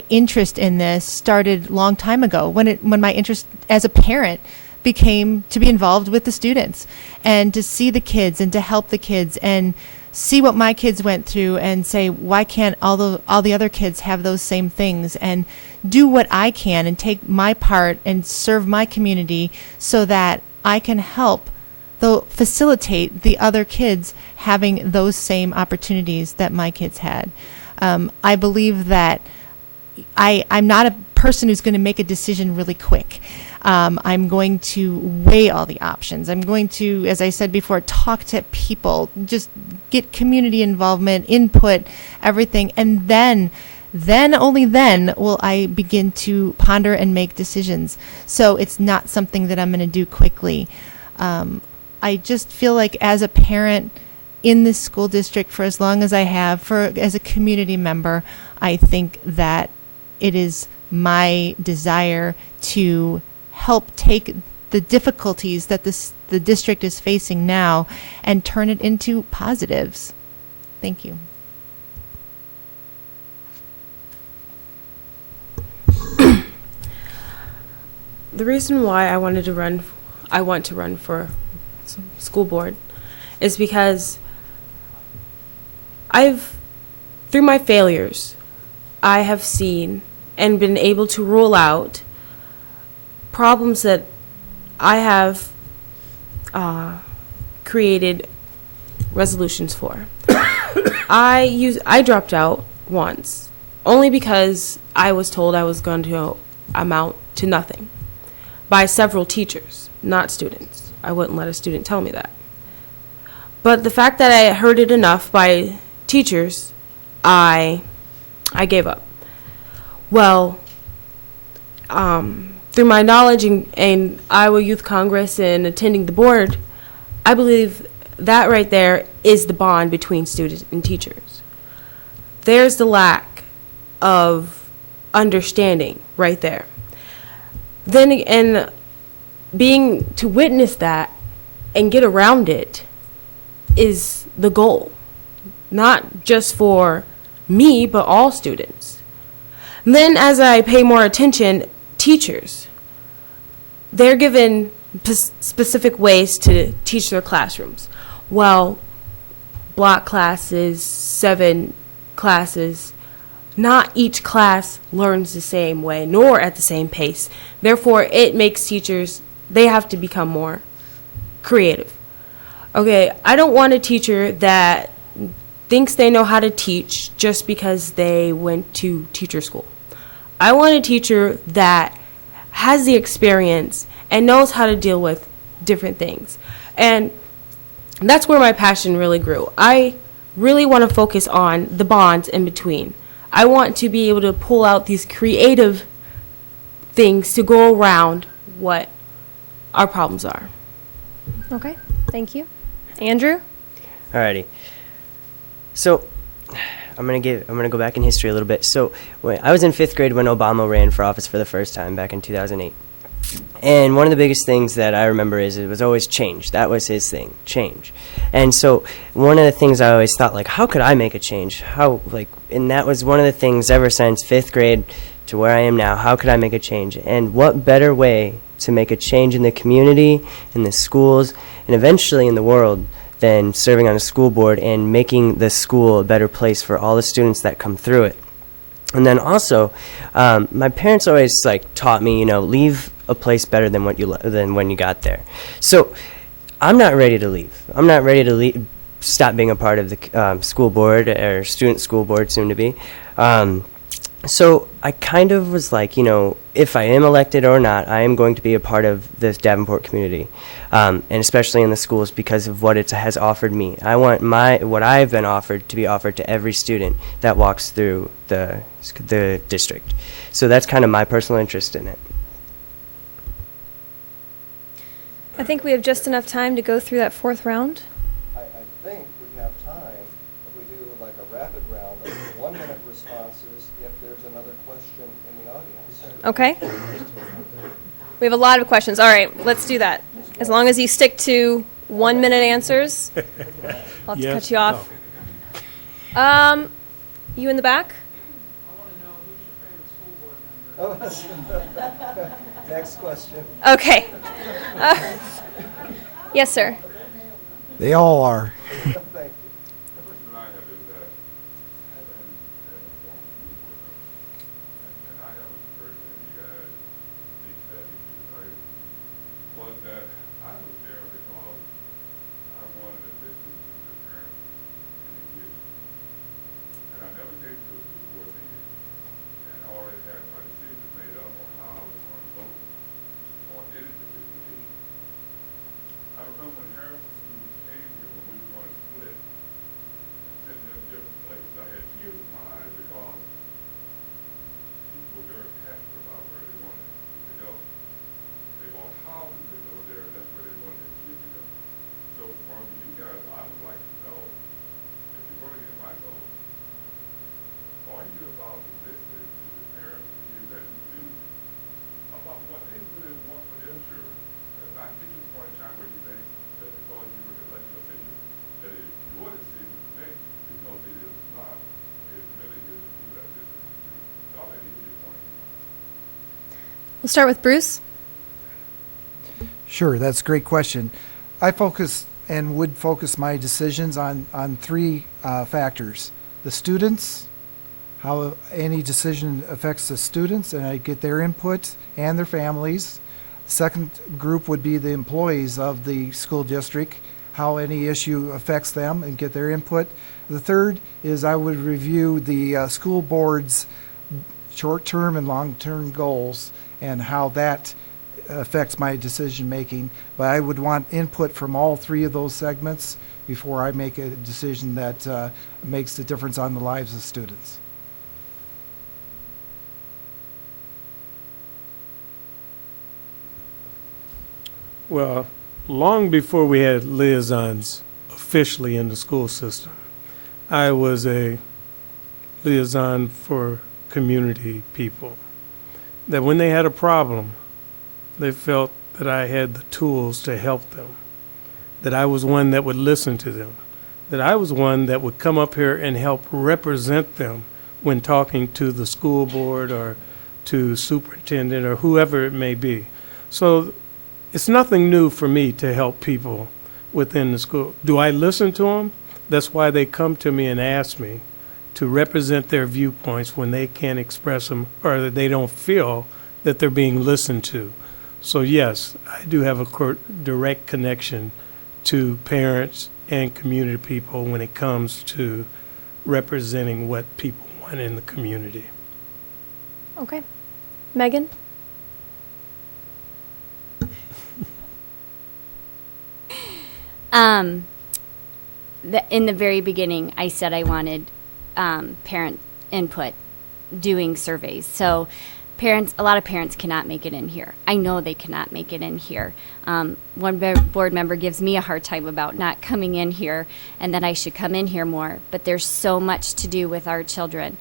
interest in this started a long time ago when my interest as a parent became to be involved with the students and to see the kids and to help the kids and see what my kids went through and say, why can't all the other kids have those same things, and do what I can and take my part and serve my community so that I can help facilitate the other kids having those same opportunities that my kids had. I believe that I'm not a person who's going to make a decision really quick. I'm going to weigh all the options. I'm going to, as I said before, talk to people, just get community involvement, input, everything, and then only then will I begin to ponder and make decisions. So it's not something that I'm going to do quickly. I just feel like as a parent in this school district for as long as I have, as a community member, I think that it is my desire to help take the difficulties that the district is facing now and turn it into positives. Thank you. The reason why I want to run for school board is because through my failures, I have seen and been able to rule out problems that I have created resolutions for. I dropped out once, only because I was told I was going to amount to nothing by several teachers, not students. I wouldn't let a student tell me that. But the fact that I heard it enough by teachers, I gave up. Well, through my knowledge in Iowa Youth Congress and attending the board, I believe that right there is the bond between students and teachers. There's the lack of understanding right there. Then again, being to witness that and get around it is the goal, not just for me, but all students. And then as I pay more attention, teachers, they're given specific ways to teach their classrooms. Well, block classes, 7 classes, not each class learns the same way, nor at the same pace. Therefore, it makes teachers, they have to become more creative. Okay, I don't want a teacher that thinks they know how to teach just because they went to teacher school. I want a teacher that has the experience and knows how to deal with different things. And that's where my passion really grew. I really want to focus on the bonds in between. I want to be able to pull out these creative things to go around what our problems are. Okay, thank you. Andrew? Alrighty. So, I'm gonna go back in history a little bit. So, I was in 5th grade when Obama ran for office for the first time back in 2008. And one of the biggest things that I remember is it was always change. That was his thing, change. And so one of the things I always thought, like, how could I make a change? And that was one of the things ever since 5th grade to where I am now. How could I make a change? And what better way to make a change in the community, in the schools, and eventually in the world than serving on a school board and making the school a better place for all the students that come through it. And then also, my parents always taught me, leave a place better than when you got there. So I'm not ready to leave. I'm not ready to stop being a part of the school board or student school board soon to be. So I kind of was like, if I am elected or not, I am going to be a part of this Davenport community, and especially in the schools because of what it has offered me. I want what I've been offered to be offered to every student that walks through the district. So that's kind of my personal interest in it. I think we have just enough time to go through that fourth round. I think we have time if we do like a rapid round of 1-minute responses if there's another question in the audience. Okay. We have a lot of questions. All right, let's do that. As long as you stick to 1-minute answers. I'll have to cut you off. You in the back? Next question. Okay. Yes, sir. They all are. Thank you. We'll start with Bruce. Sure, that's a great question. I focus and would focus my decisions on three factors. The students, how any decision affects the students, and I get their input and their families. The second group would be the employees of the school district, how any issue affects them and get their input. The third is I would review the school board's short-term and long-term goals and how that affects my decision making. But I would want input from all three of those segments before I make a decision that makes the difference on the lives of students. Well, long before we had liaisons officially in the school system, I was a liaison for community people. That when they had a problem, they felt that I had the tools to help them, that I was one that would listen to them, that I was one that would come up here and help represent them when talking to the school board or to superintendent or whoever it may be. So it's nothing new for me to help people within the school. Do I listen to them? That's why they come to me and ask me to represent their viewpoints when they can't express them or that they don't feel that they're being listened to. So yes, I do have a direct connection to parents and community people when it comes to representing what people want in the community. Okay. Megan? In the very beginning, I said I wanted parent input doing surveys. So a lot of parents cannot make it in here. I know they cannot make it in here. One board member gives me a hard time about not coming in here and that I should come in here more, but there's so much to do with our children.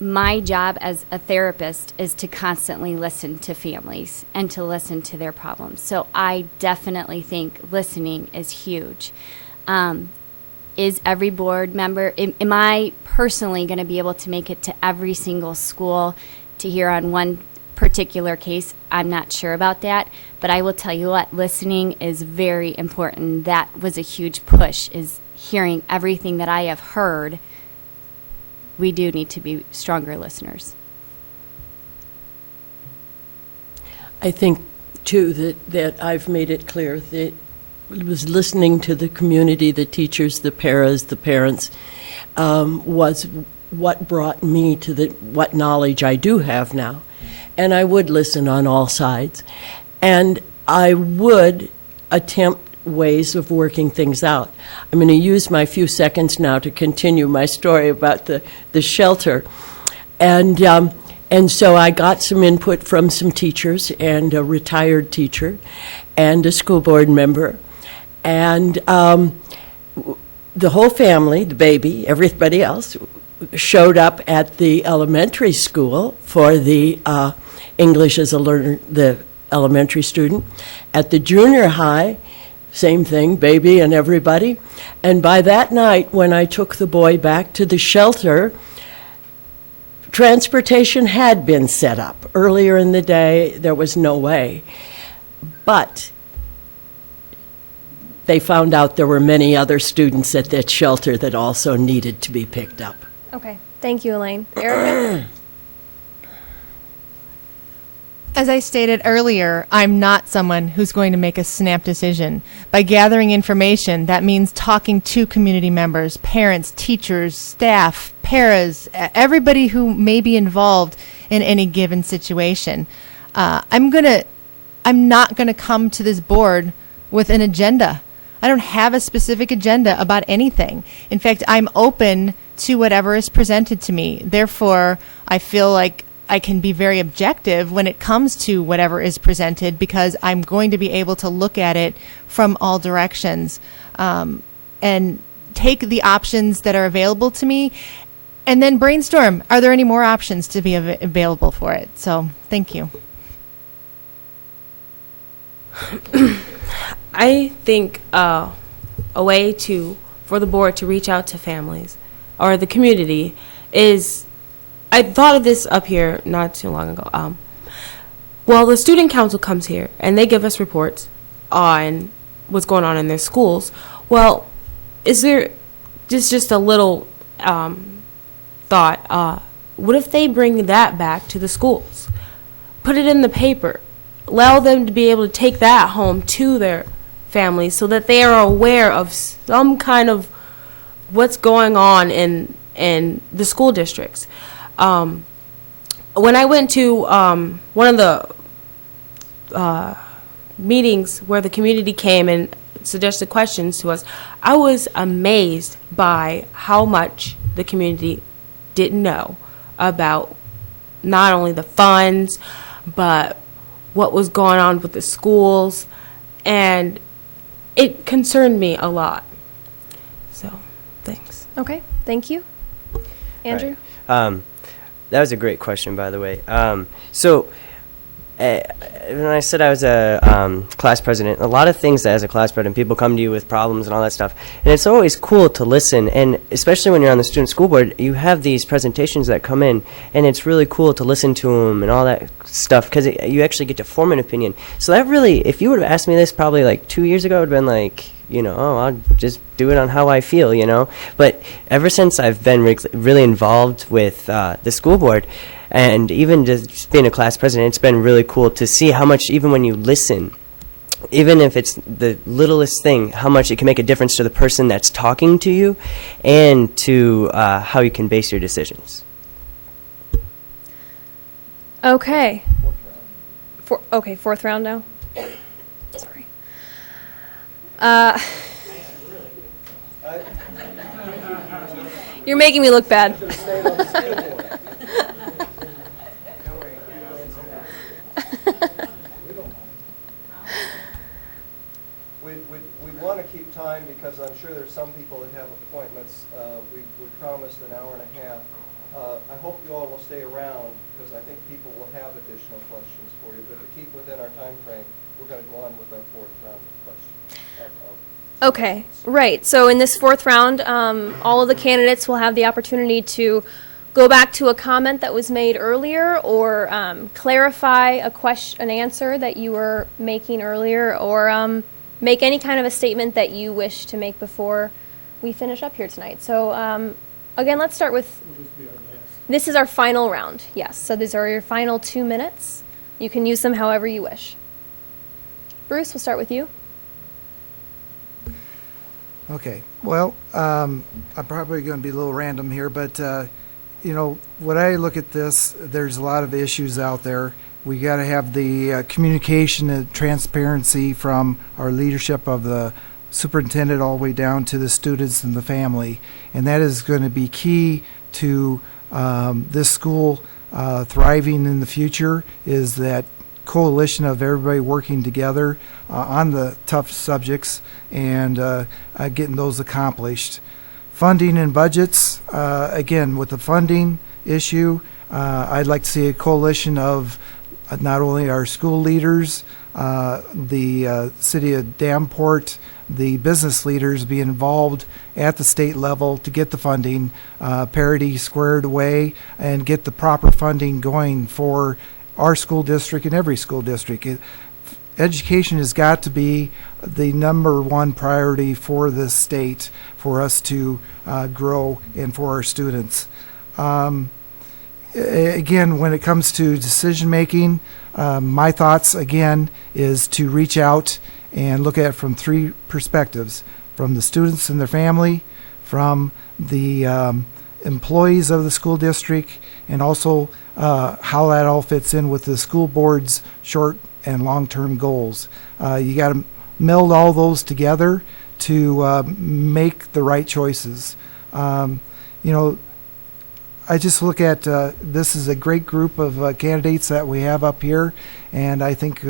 My job as a therapist is to constantly listen to families and to listen to their problems. So I definitely think listening is huge. Is every board member, am I personally going to be able to make it to every single school to hear on one particular case? I'm not sure about that, but I will tell you what, listening is very important. That was a huge push, is hearing everything that I have heard. We do need to be stronger listeners. I think, too, that I've made it clear that it was listening to the community, the teachers, the paras, the parents, was what brought me to what knowledge I do have now. And I would listen on all sides. And I would attempt ways of working things out. I'm going to use my few seconds now to continue my story about the shelter. And so I got some input from some teachers and a retired teacher and a school board member. And the whole family, the baby, everybody else, showed up at the elementary school for the English as a learner, the elementary student. At the junior high, same thing, baby and everybody. And by that night, when I took the boy back to the shelter, transportation had been set up. Earlier in the day, there was no way. But they found out there were many other students at that shelter that also needed to be picked up. Okay, thank you, Elaine. Erica? As I stated earlier, I'm not someone who's going to make a snap decision. By gathering information, that means talking to community members, parents, teachers, staff, paras, everybody who may be involved in any given situation. I'm not going to come to this board with an agenda. I don't have a specific agenda about anything. In fact, I'm open to whatever is presented to me. Therefore, I feel like I can be very objective when it comes to whatever is presented because I'm going to be able to look at it from all directions and take the options that are available to me and then brainstorm. Are there any more options to be available for it? So thank you. I think a way for the board to reach out to families or the community is, I thought of this up here not too long ago. Well, the student council comes here and they give us reports on what's going on in their schools. Well, is there just a little thought? What if they bring that back to the schools, put it in the paper, allow them to be able to take that home to their families so that they are aware of some kind of what's going on in the school districts. When I went to one of the meetings where the community came and suggested questions to us, I was amazed by how much the community didn't know about not only the funds, but what was going on with the schools, and it concerned me a lot. So, thanks. Okay, thank you. Andrew? Right. That was a great question, by the way. When I said I was a class president, a lot of things that as a class president, people come to you with problems and all that stuff. And it's always cool to listen. And especially when you're on the student school board, you have these presentations that come in, and it's really cool to listen to them and all that stuff because you actually get to form an opinion. So that really, if you would have asked me this probably like 2 years ago, it would have been like, oh, I'll just do it on how I feel, But ever since I've been really involved with the school board, and even just being a class president, it's been really cool to see how much, even when you listen, even if it's the littlest thing, how much it can make a difference to the person that's talking to you and to how you can base your decisions. Okay. Fourth round now. Sorry. You're making me look bad. We want to keep time because I'm sure there's some people that have appointments. We promised an hour and a half. I hope you all will stay around because I think people will have additional questions for you. But to keep within our time frame, we're going to go on with our fourth round of questions. Okay, right. So in this fourth round, all of the candidates will have the opportunity to go back to a comment that was made earlier or clarify an answer that you were making earlier or make any kind of a statement that you wish to make before we finish up here tonight. So again, let's start with, this is our final round. Yes, so these are your final 2 minutes. You can use them however you wish. Bruce, we'll start with you. Okay. Well, I'm probably going to be a little random here, but When I look at this, there's a lot of issues out there. We got to have the communication and transparency from our leadership of the superintendent all the way down to the students and the family. And that is going to be key to this school thriving in the future, is that coalition of everybody working together on the tough subjects and getting those accomplished. Funding and budgets, again, with the funding issue, I'd like to see a coalition of not only our school leaders, the city of Davenport, the business leaders be involved at the state level to get the funding parity squared away and get the proper funding going for our school district and every school district. Education has got to be the number one priority for this state for us to grow and for our students. Again, when it comes to decision making, my thoughts again is to reach out and look at it from three perspectives: from the students and their family, from the employees of the school district, and also how that all fits in with the school board's short and long-term goals. You got to meld all those together to make the right choices. I just look at this is a great group of candidates that we have up here, and I think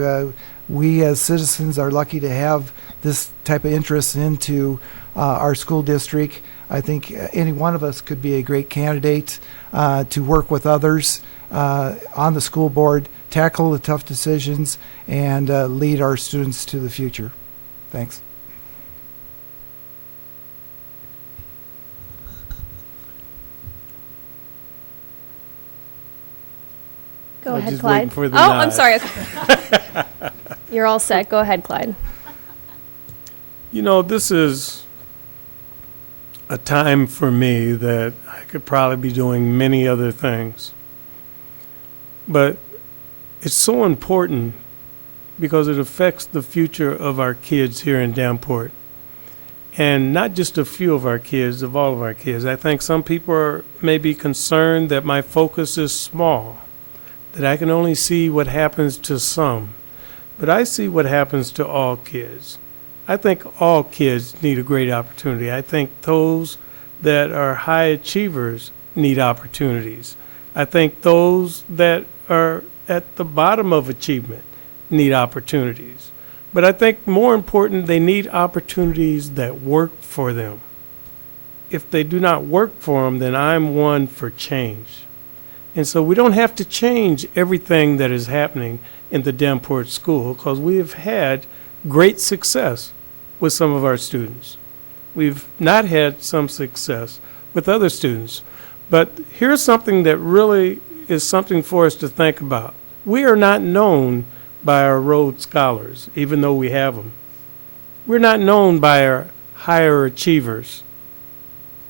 we as citizens are lucky to have this type of interest into our school district. I think any one of us could be a great candidate to work with others on the school board, tackle the tough decisions, and lead our students to the future. Thanks. Go I'm ahead, just Clyde. waiting for the Oh, nod. I'm sorry. You're all set. Go ahead, Clyde. This is a time for me that I could probably be doing many other things. But it's so important because it affects the future of our kids here in Davenport. And not just a few of our kids, of all of our kids. I think some people may be concerned that my focus is small, that I can only see what happens to some. But I see what happens to all kids. I think all kids need a great opportunity. I think those that are high achievers need opportunities. I think those that are at the bottom of achievement need opportunities. But I think more important, they need opportunities that work for them. If they do not work for them, then I'm one for change. And so we don't have to change everything that is happening in the Davenport school, because we have had great success with some of our students. We've not had some success with other students. But here's something that really is something for us to think about. We are not known by our Rhodes Scholars, even though we have them. We're not known by our higher achievers,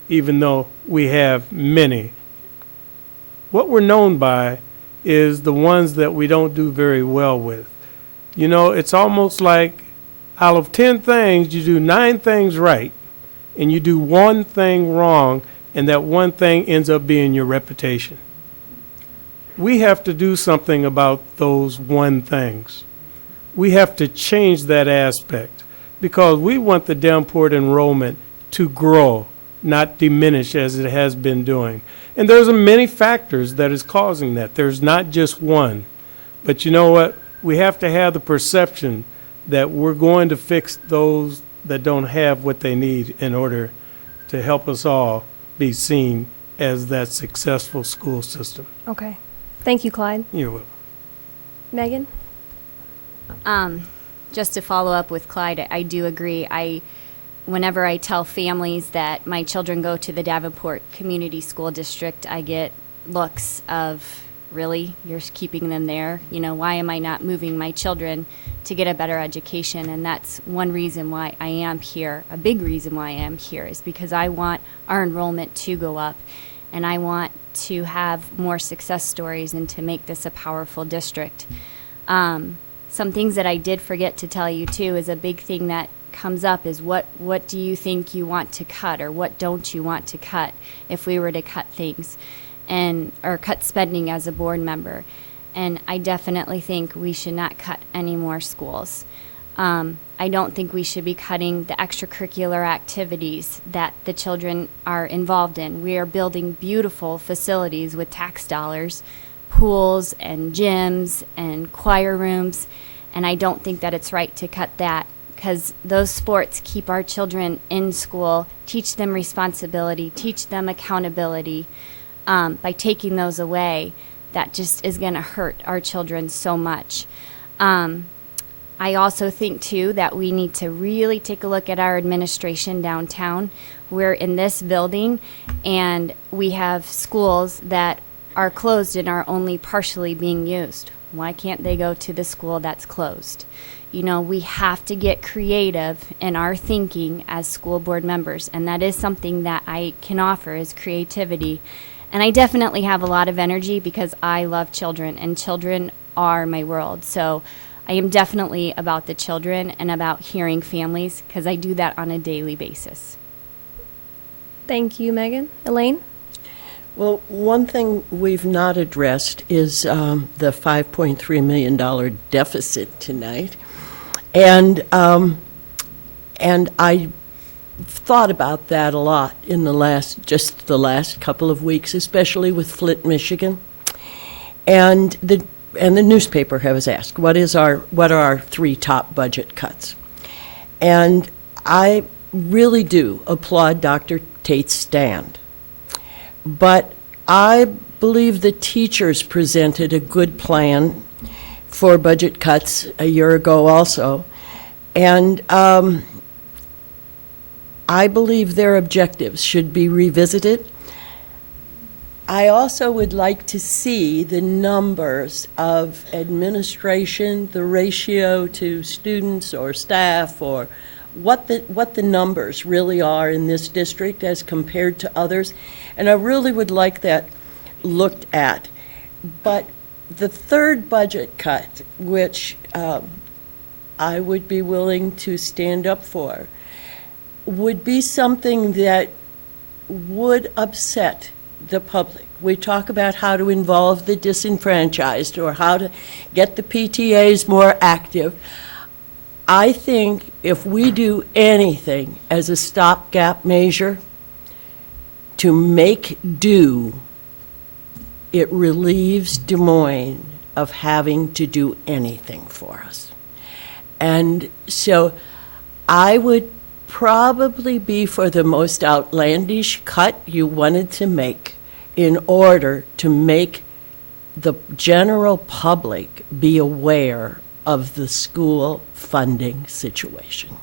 even though we have many. What we're known by is the ones that we don't do very well with. It's almost like out of 10 things, you do 9 things right, and you do one thing wrong, and that one thing ends up being your reputation. We have to do something about those one things. We have to change that aspect because we want the Davenport enrollment to grow, not diminish as it has been doing. And there's many factors that is causing that. There's not just one. But you know what? We have to have the perception that we're going to fix those that don't have what they need in order to help us all be seen as that successful school system. Okay. Thank you, Clyde. You're welcome. Megan? Just to follow up with Clyde, I do agree. Whenever I tell families that my children go to the Davenport Community School District, I get looks of, really, you're keeping them there? Why am I not moving my children to get a better education? And that's one reason why I am here. A big reason why I am here is because I want our enrollment to go up, and I want to have more success stories and to make this a powerful district. Some things that I did forget to tell you too is a big thing that comes up is what do you think you want to cut, or what don't you want to cut if we were to cut things? or cut spending as a board member. And I definitely think we should not cut any more schools. I don't think we should be cutting the extracurricular activities that the children are involved in. We are building beautiful facilities with tax dollars, pools and gyms and choir rooms, and I don't think that it's right to cut that, because those sports keep our children in school, teach them responsibility, teach them accountability. By taking those away, that just is going to hurt our children so much. I also think, too, that we need to really take a look at our administration downtown. We're in this building, and we have schools that are closed and are only partially being used. Why can't they go to the school that's closed? You know, we have to get creative in our thinking as school board members, and that is something that I can offer, is creativity. And I definitely have a lot of energy because I love children, and children are my world. So I am definitely about the children and about hearing families, because I do that on a daily basis. Thank you, Megan. Elaine? Well, one thing we've not addressed is the $5.3 million deficit tonight. And I thought about that a lot in the last couple of weeks, especially with Flint, Michigan. And the newspaper has asked, what are our 3 top budget cuts? And I really do applaud Dr. Tate's stand. But I believe the teachers presented a good plan for budget cuts a year ago also. And I believe their objectives should be revisited. I also would like to see the numbers of administration, the ratio to students or staff, or what the numbers really are in this district as compared to others. And I really would like that looked at. But the third budget cut, which I would be willing to stand up for, would be something that would upset the public. We talk about how to involve the disenfranchised or how to get the PTAs more active. I think if we do anything as a stopgap measure to make do, it relieves Des Moines of having to do anything for us. And so I would probably be for the most outlandish cut you wanted to make in order to make the general public be aware of the school funding situation.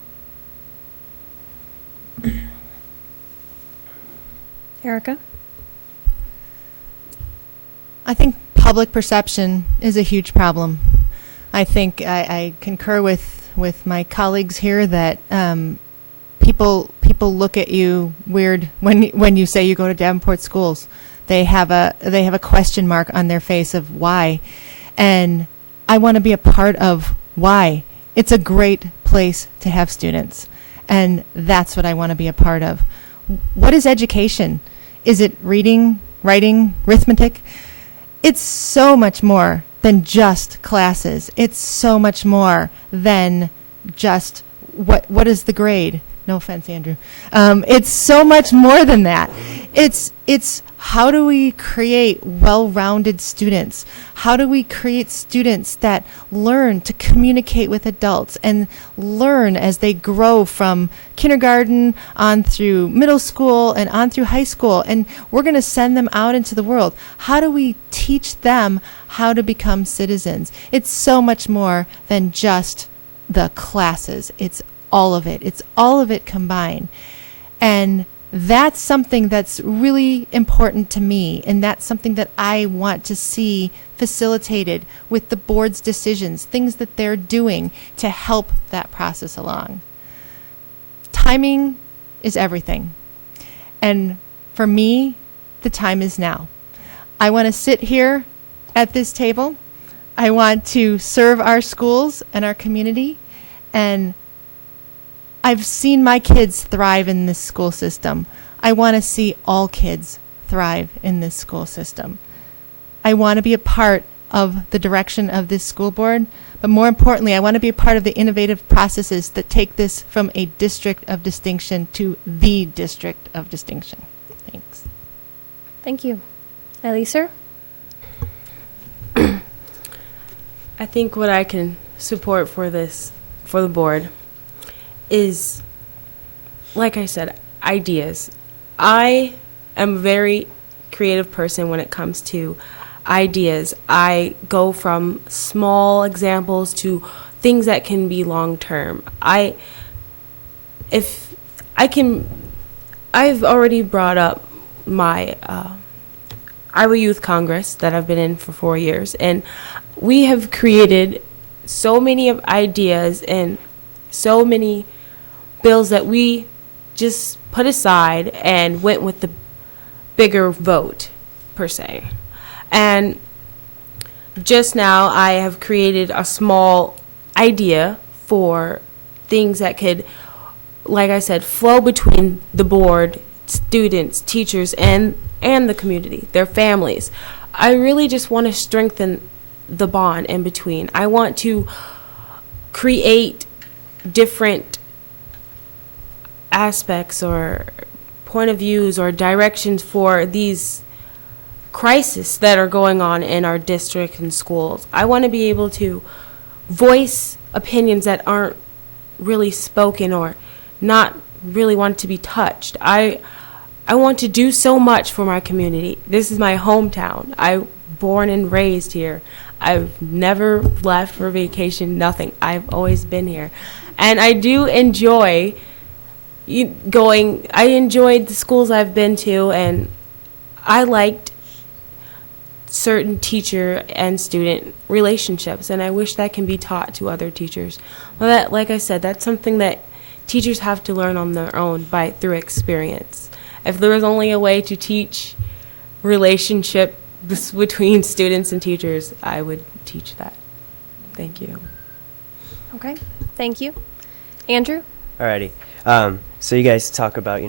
Erica? I think public perception is a huge problem. I think I concur with my colleagues here that people look at you weird when you say you go to Davenport schools. They have a question mark on their face of why, and I want to be a part of why. It's a great place to have students, and that's what I want to be a part of. What is education? Is it reading, writing, arithmetic? It's so much more than just classes. It's so much more than just what is the grade. No offense, Andrew. It's so much more than that. It's how do we create well-rounded students? How do we create students that learn to communicate with adults and learn as they grow from kindergarten on through middle school and on through high school? And we're going to send them out into the world. How do we teach them how to become citizens? It's so much more than just the classes. It's all of it. It's all of it combined. And that's something that's really important to me, and that's something that I want to see facilitated with the board's decisions, things that they're doing to help that process along. Timing is everything. And for me, the time is now. I want to sit here at this table. I want to serve our schools and our community, and I've seen my kids thrive in this school system. I want to see all kids thrive in this school system. I want to be a part of the direction of this school board, but more importantly, I want to be a part of the innovative processes that take this from a district of distinction to the district of distinction. Thanks. Thank you. Eliezer? I think what I can support for the board is, like I said, ideas. I am a very creative person when it comes to ideas. I go from small examples to things that can be long term. I've already brought up my Iowa Youth Congress that I've been in for 4 years, and we have created so many of ideas and so many bills that we just put aside and went with the bigger vote, per se. And just now I have created a small idea for things that could, like I said, flow between the board, students, teachers, and the community, their families. I really just want to strengthen the bond in between. I want to create different aspects or point of views or directions for these crises that are going on in our district and schools. I want to be able to voice opinions that aren't really spoken or not really want to be touched. I want to do so much for my community. This is my hometown. I'm born and raised here. I've never left for vacation, nothing. I've always been here. And I do enjoy going. I enjoyed the schools I've been to, and I liked certain teacher and student relationships, and I wish that can be taught to other teachers. Well, that, like I said, that's something that teachers have to learn on their own through experience. If there was only a way to teach relationship between students and teachers, I would teach that. Thank you. Okay, thank you. Andrew? Alrighty. So you guys talk about,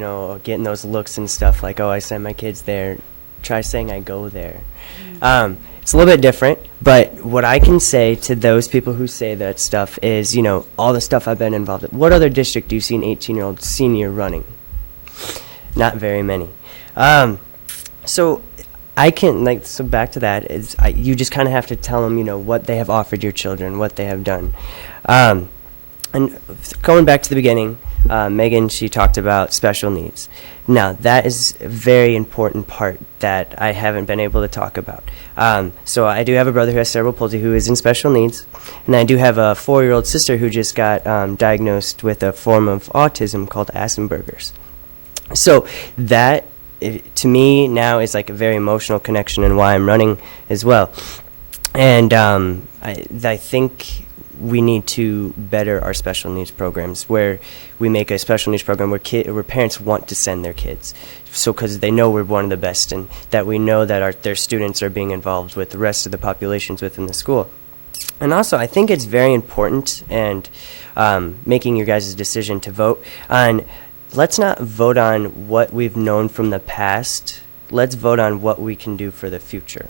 getting those looks and stuff like, oh, I send my kids there. Try saying I go there. It's a little bit different, but what I can say to those people who say that stuff is, all the stuff I've been involved in. What other district do you see an 18-year-old senior running? Not very many. So I can, so back to that, you just kind of have to tell them, what they have offered your children, what they have done. And going back to the beginning, Megan, she talked about special needs. Now, that is a very important part that I haven't been able to talk about. So I do have a brother who has cerebral palsy who is in special needs, and I do have a 4-year-old sister who just got diagnosed with a form of autism called Asperger's. So that, to me, now is like a very emotional connection and why I'm running as well. And I think we need to better our special needs programs, where we make a special needs program where parents want to send their kids, so because they know we're one of the best and that we know that their students are being involved with the rest of the populations within the school. And also, I think it's very important, and making your guys' decision to vote on, let's not vote on what we've known from the past. Let's vote on what we can do for the future.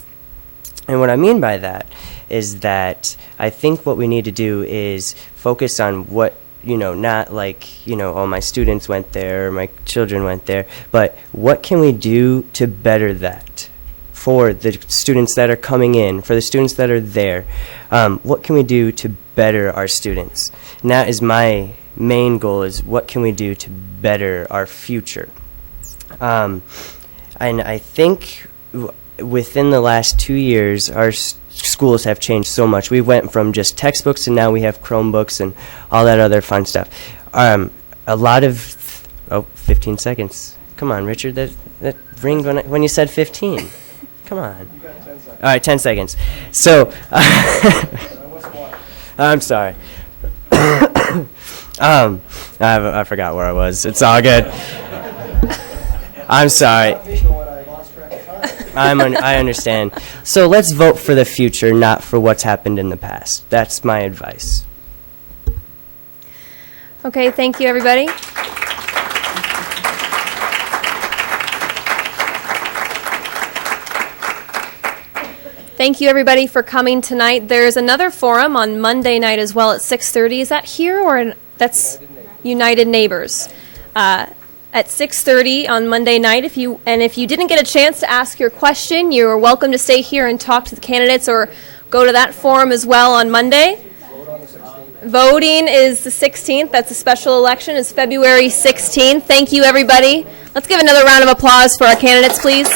And what I mean by that is that I think what we need to do is focus on what, not like, oh, my students went there, or my children went there, but what can we do to better that for the students that are coming in, for the students that are there? What can we do to better our students? And that is my main goal, is what can we do to better our future? And I think within the last 2 years, our schools have changed so much. We went from just textbooks, and now we have Chromebooks and all that other fun stuff. A lot of 15 seconds. Come on, Richard, that ringed when you said 15. Come on. All right, 10 seconds. So, I'm sorry. I forgot where I was. It's all good. I'm sorry. I understand. So let's vote for the future, not for what's happened in the past. That's my advice. Okay, thank you, everybody. Thank you, everybody, for coming tonight. There's another forum on Monday night as well at 6:30. Is that here or that's United Neighbors? At 6:30 on Monday night. If you didn't get a chance to ask your question, you're welcome to stay here and talk to the candidates or go to that forum as well on Monday. Voting is the 16th. That's a special election. It's February 16th. Thank you, everybody. Let's give another round of applause for our candidates, please.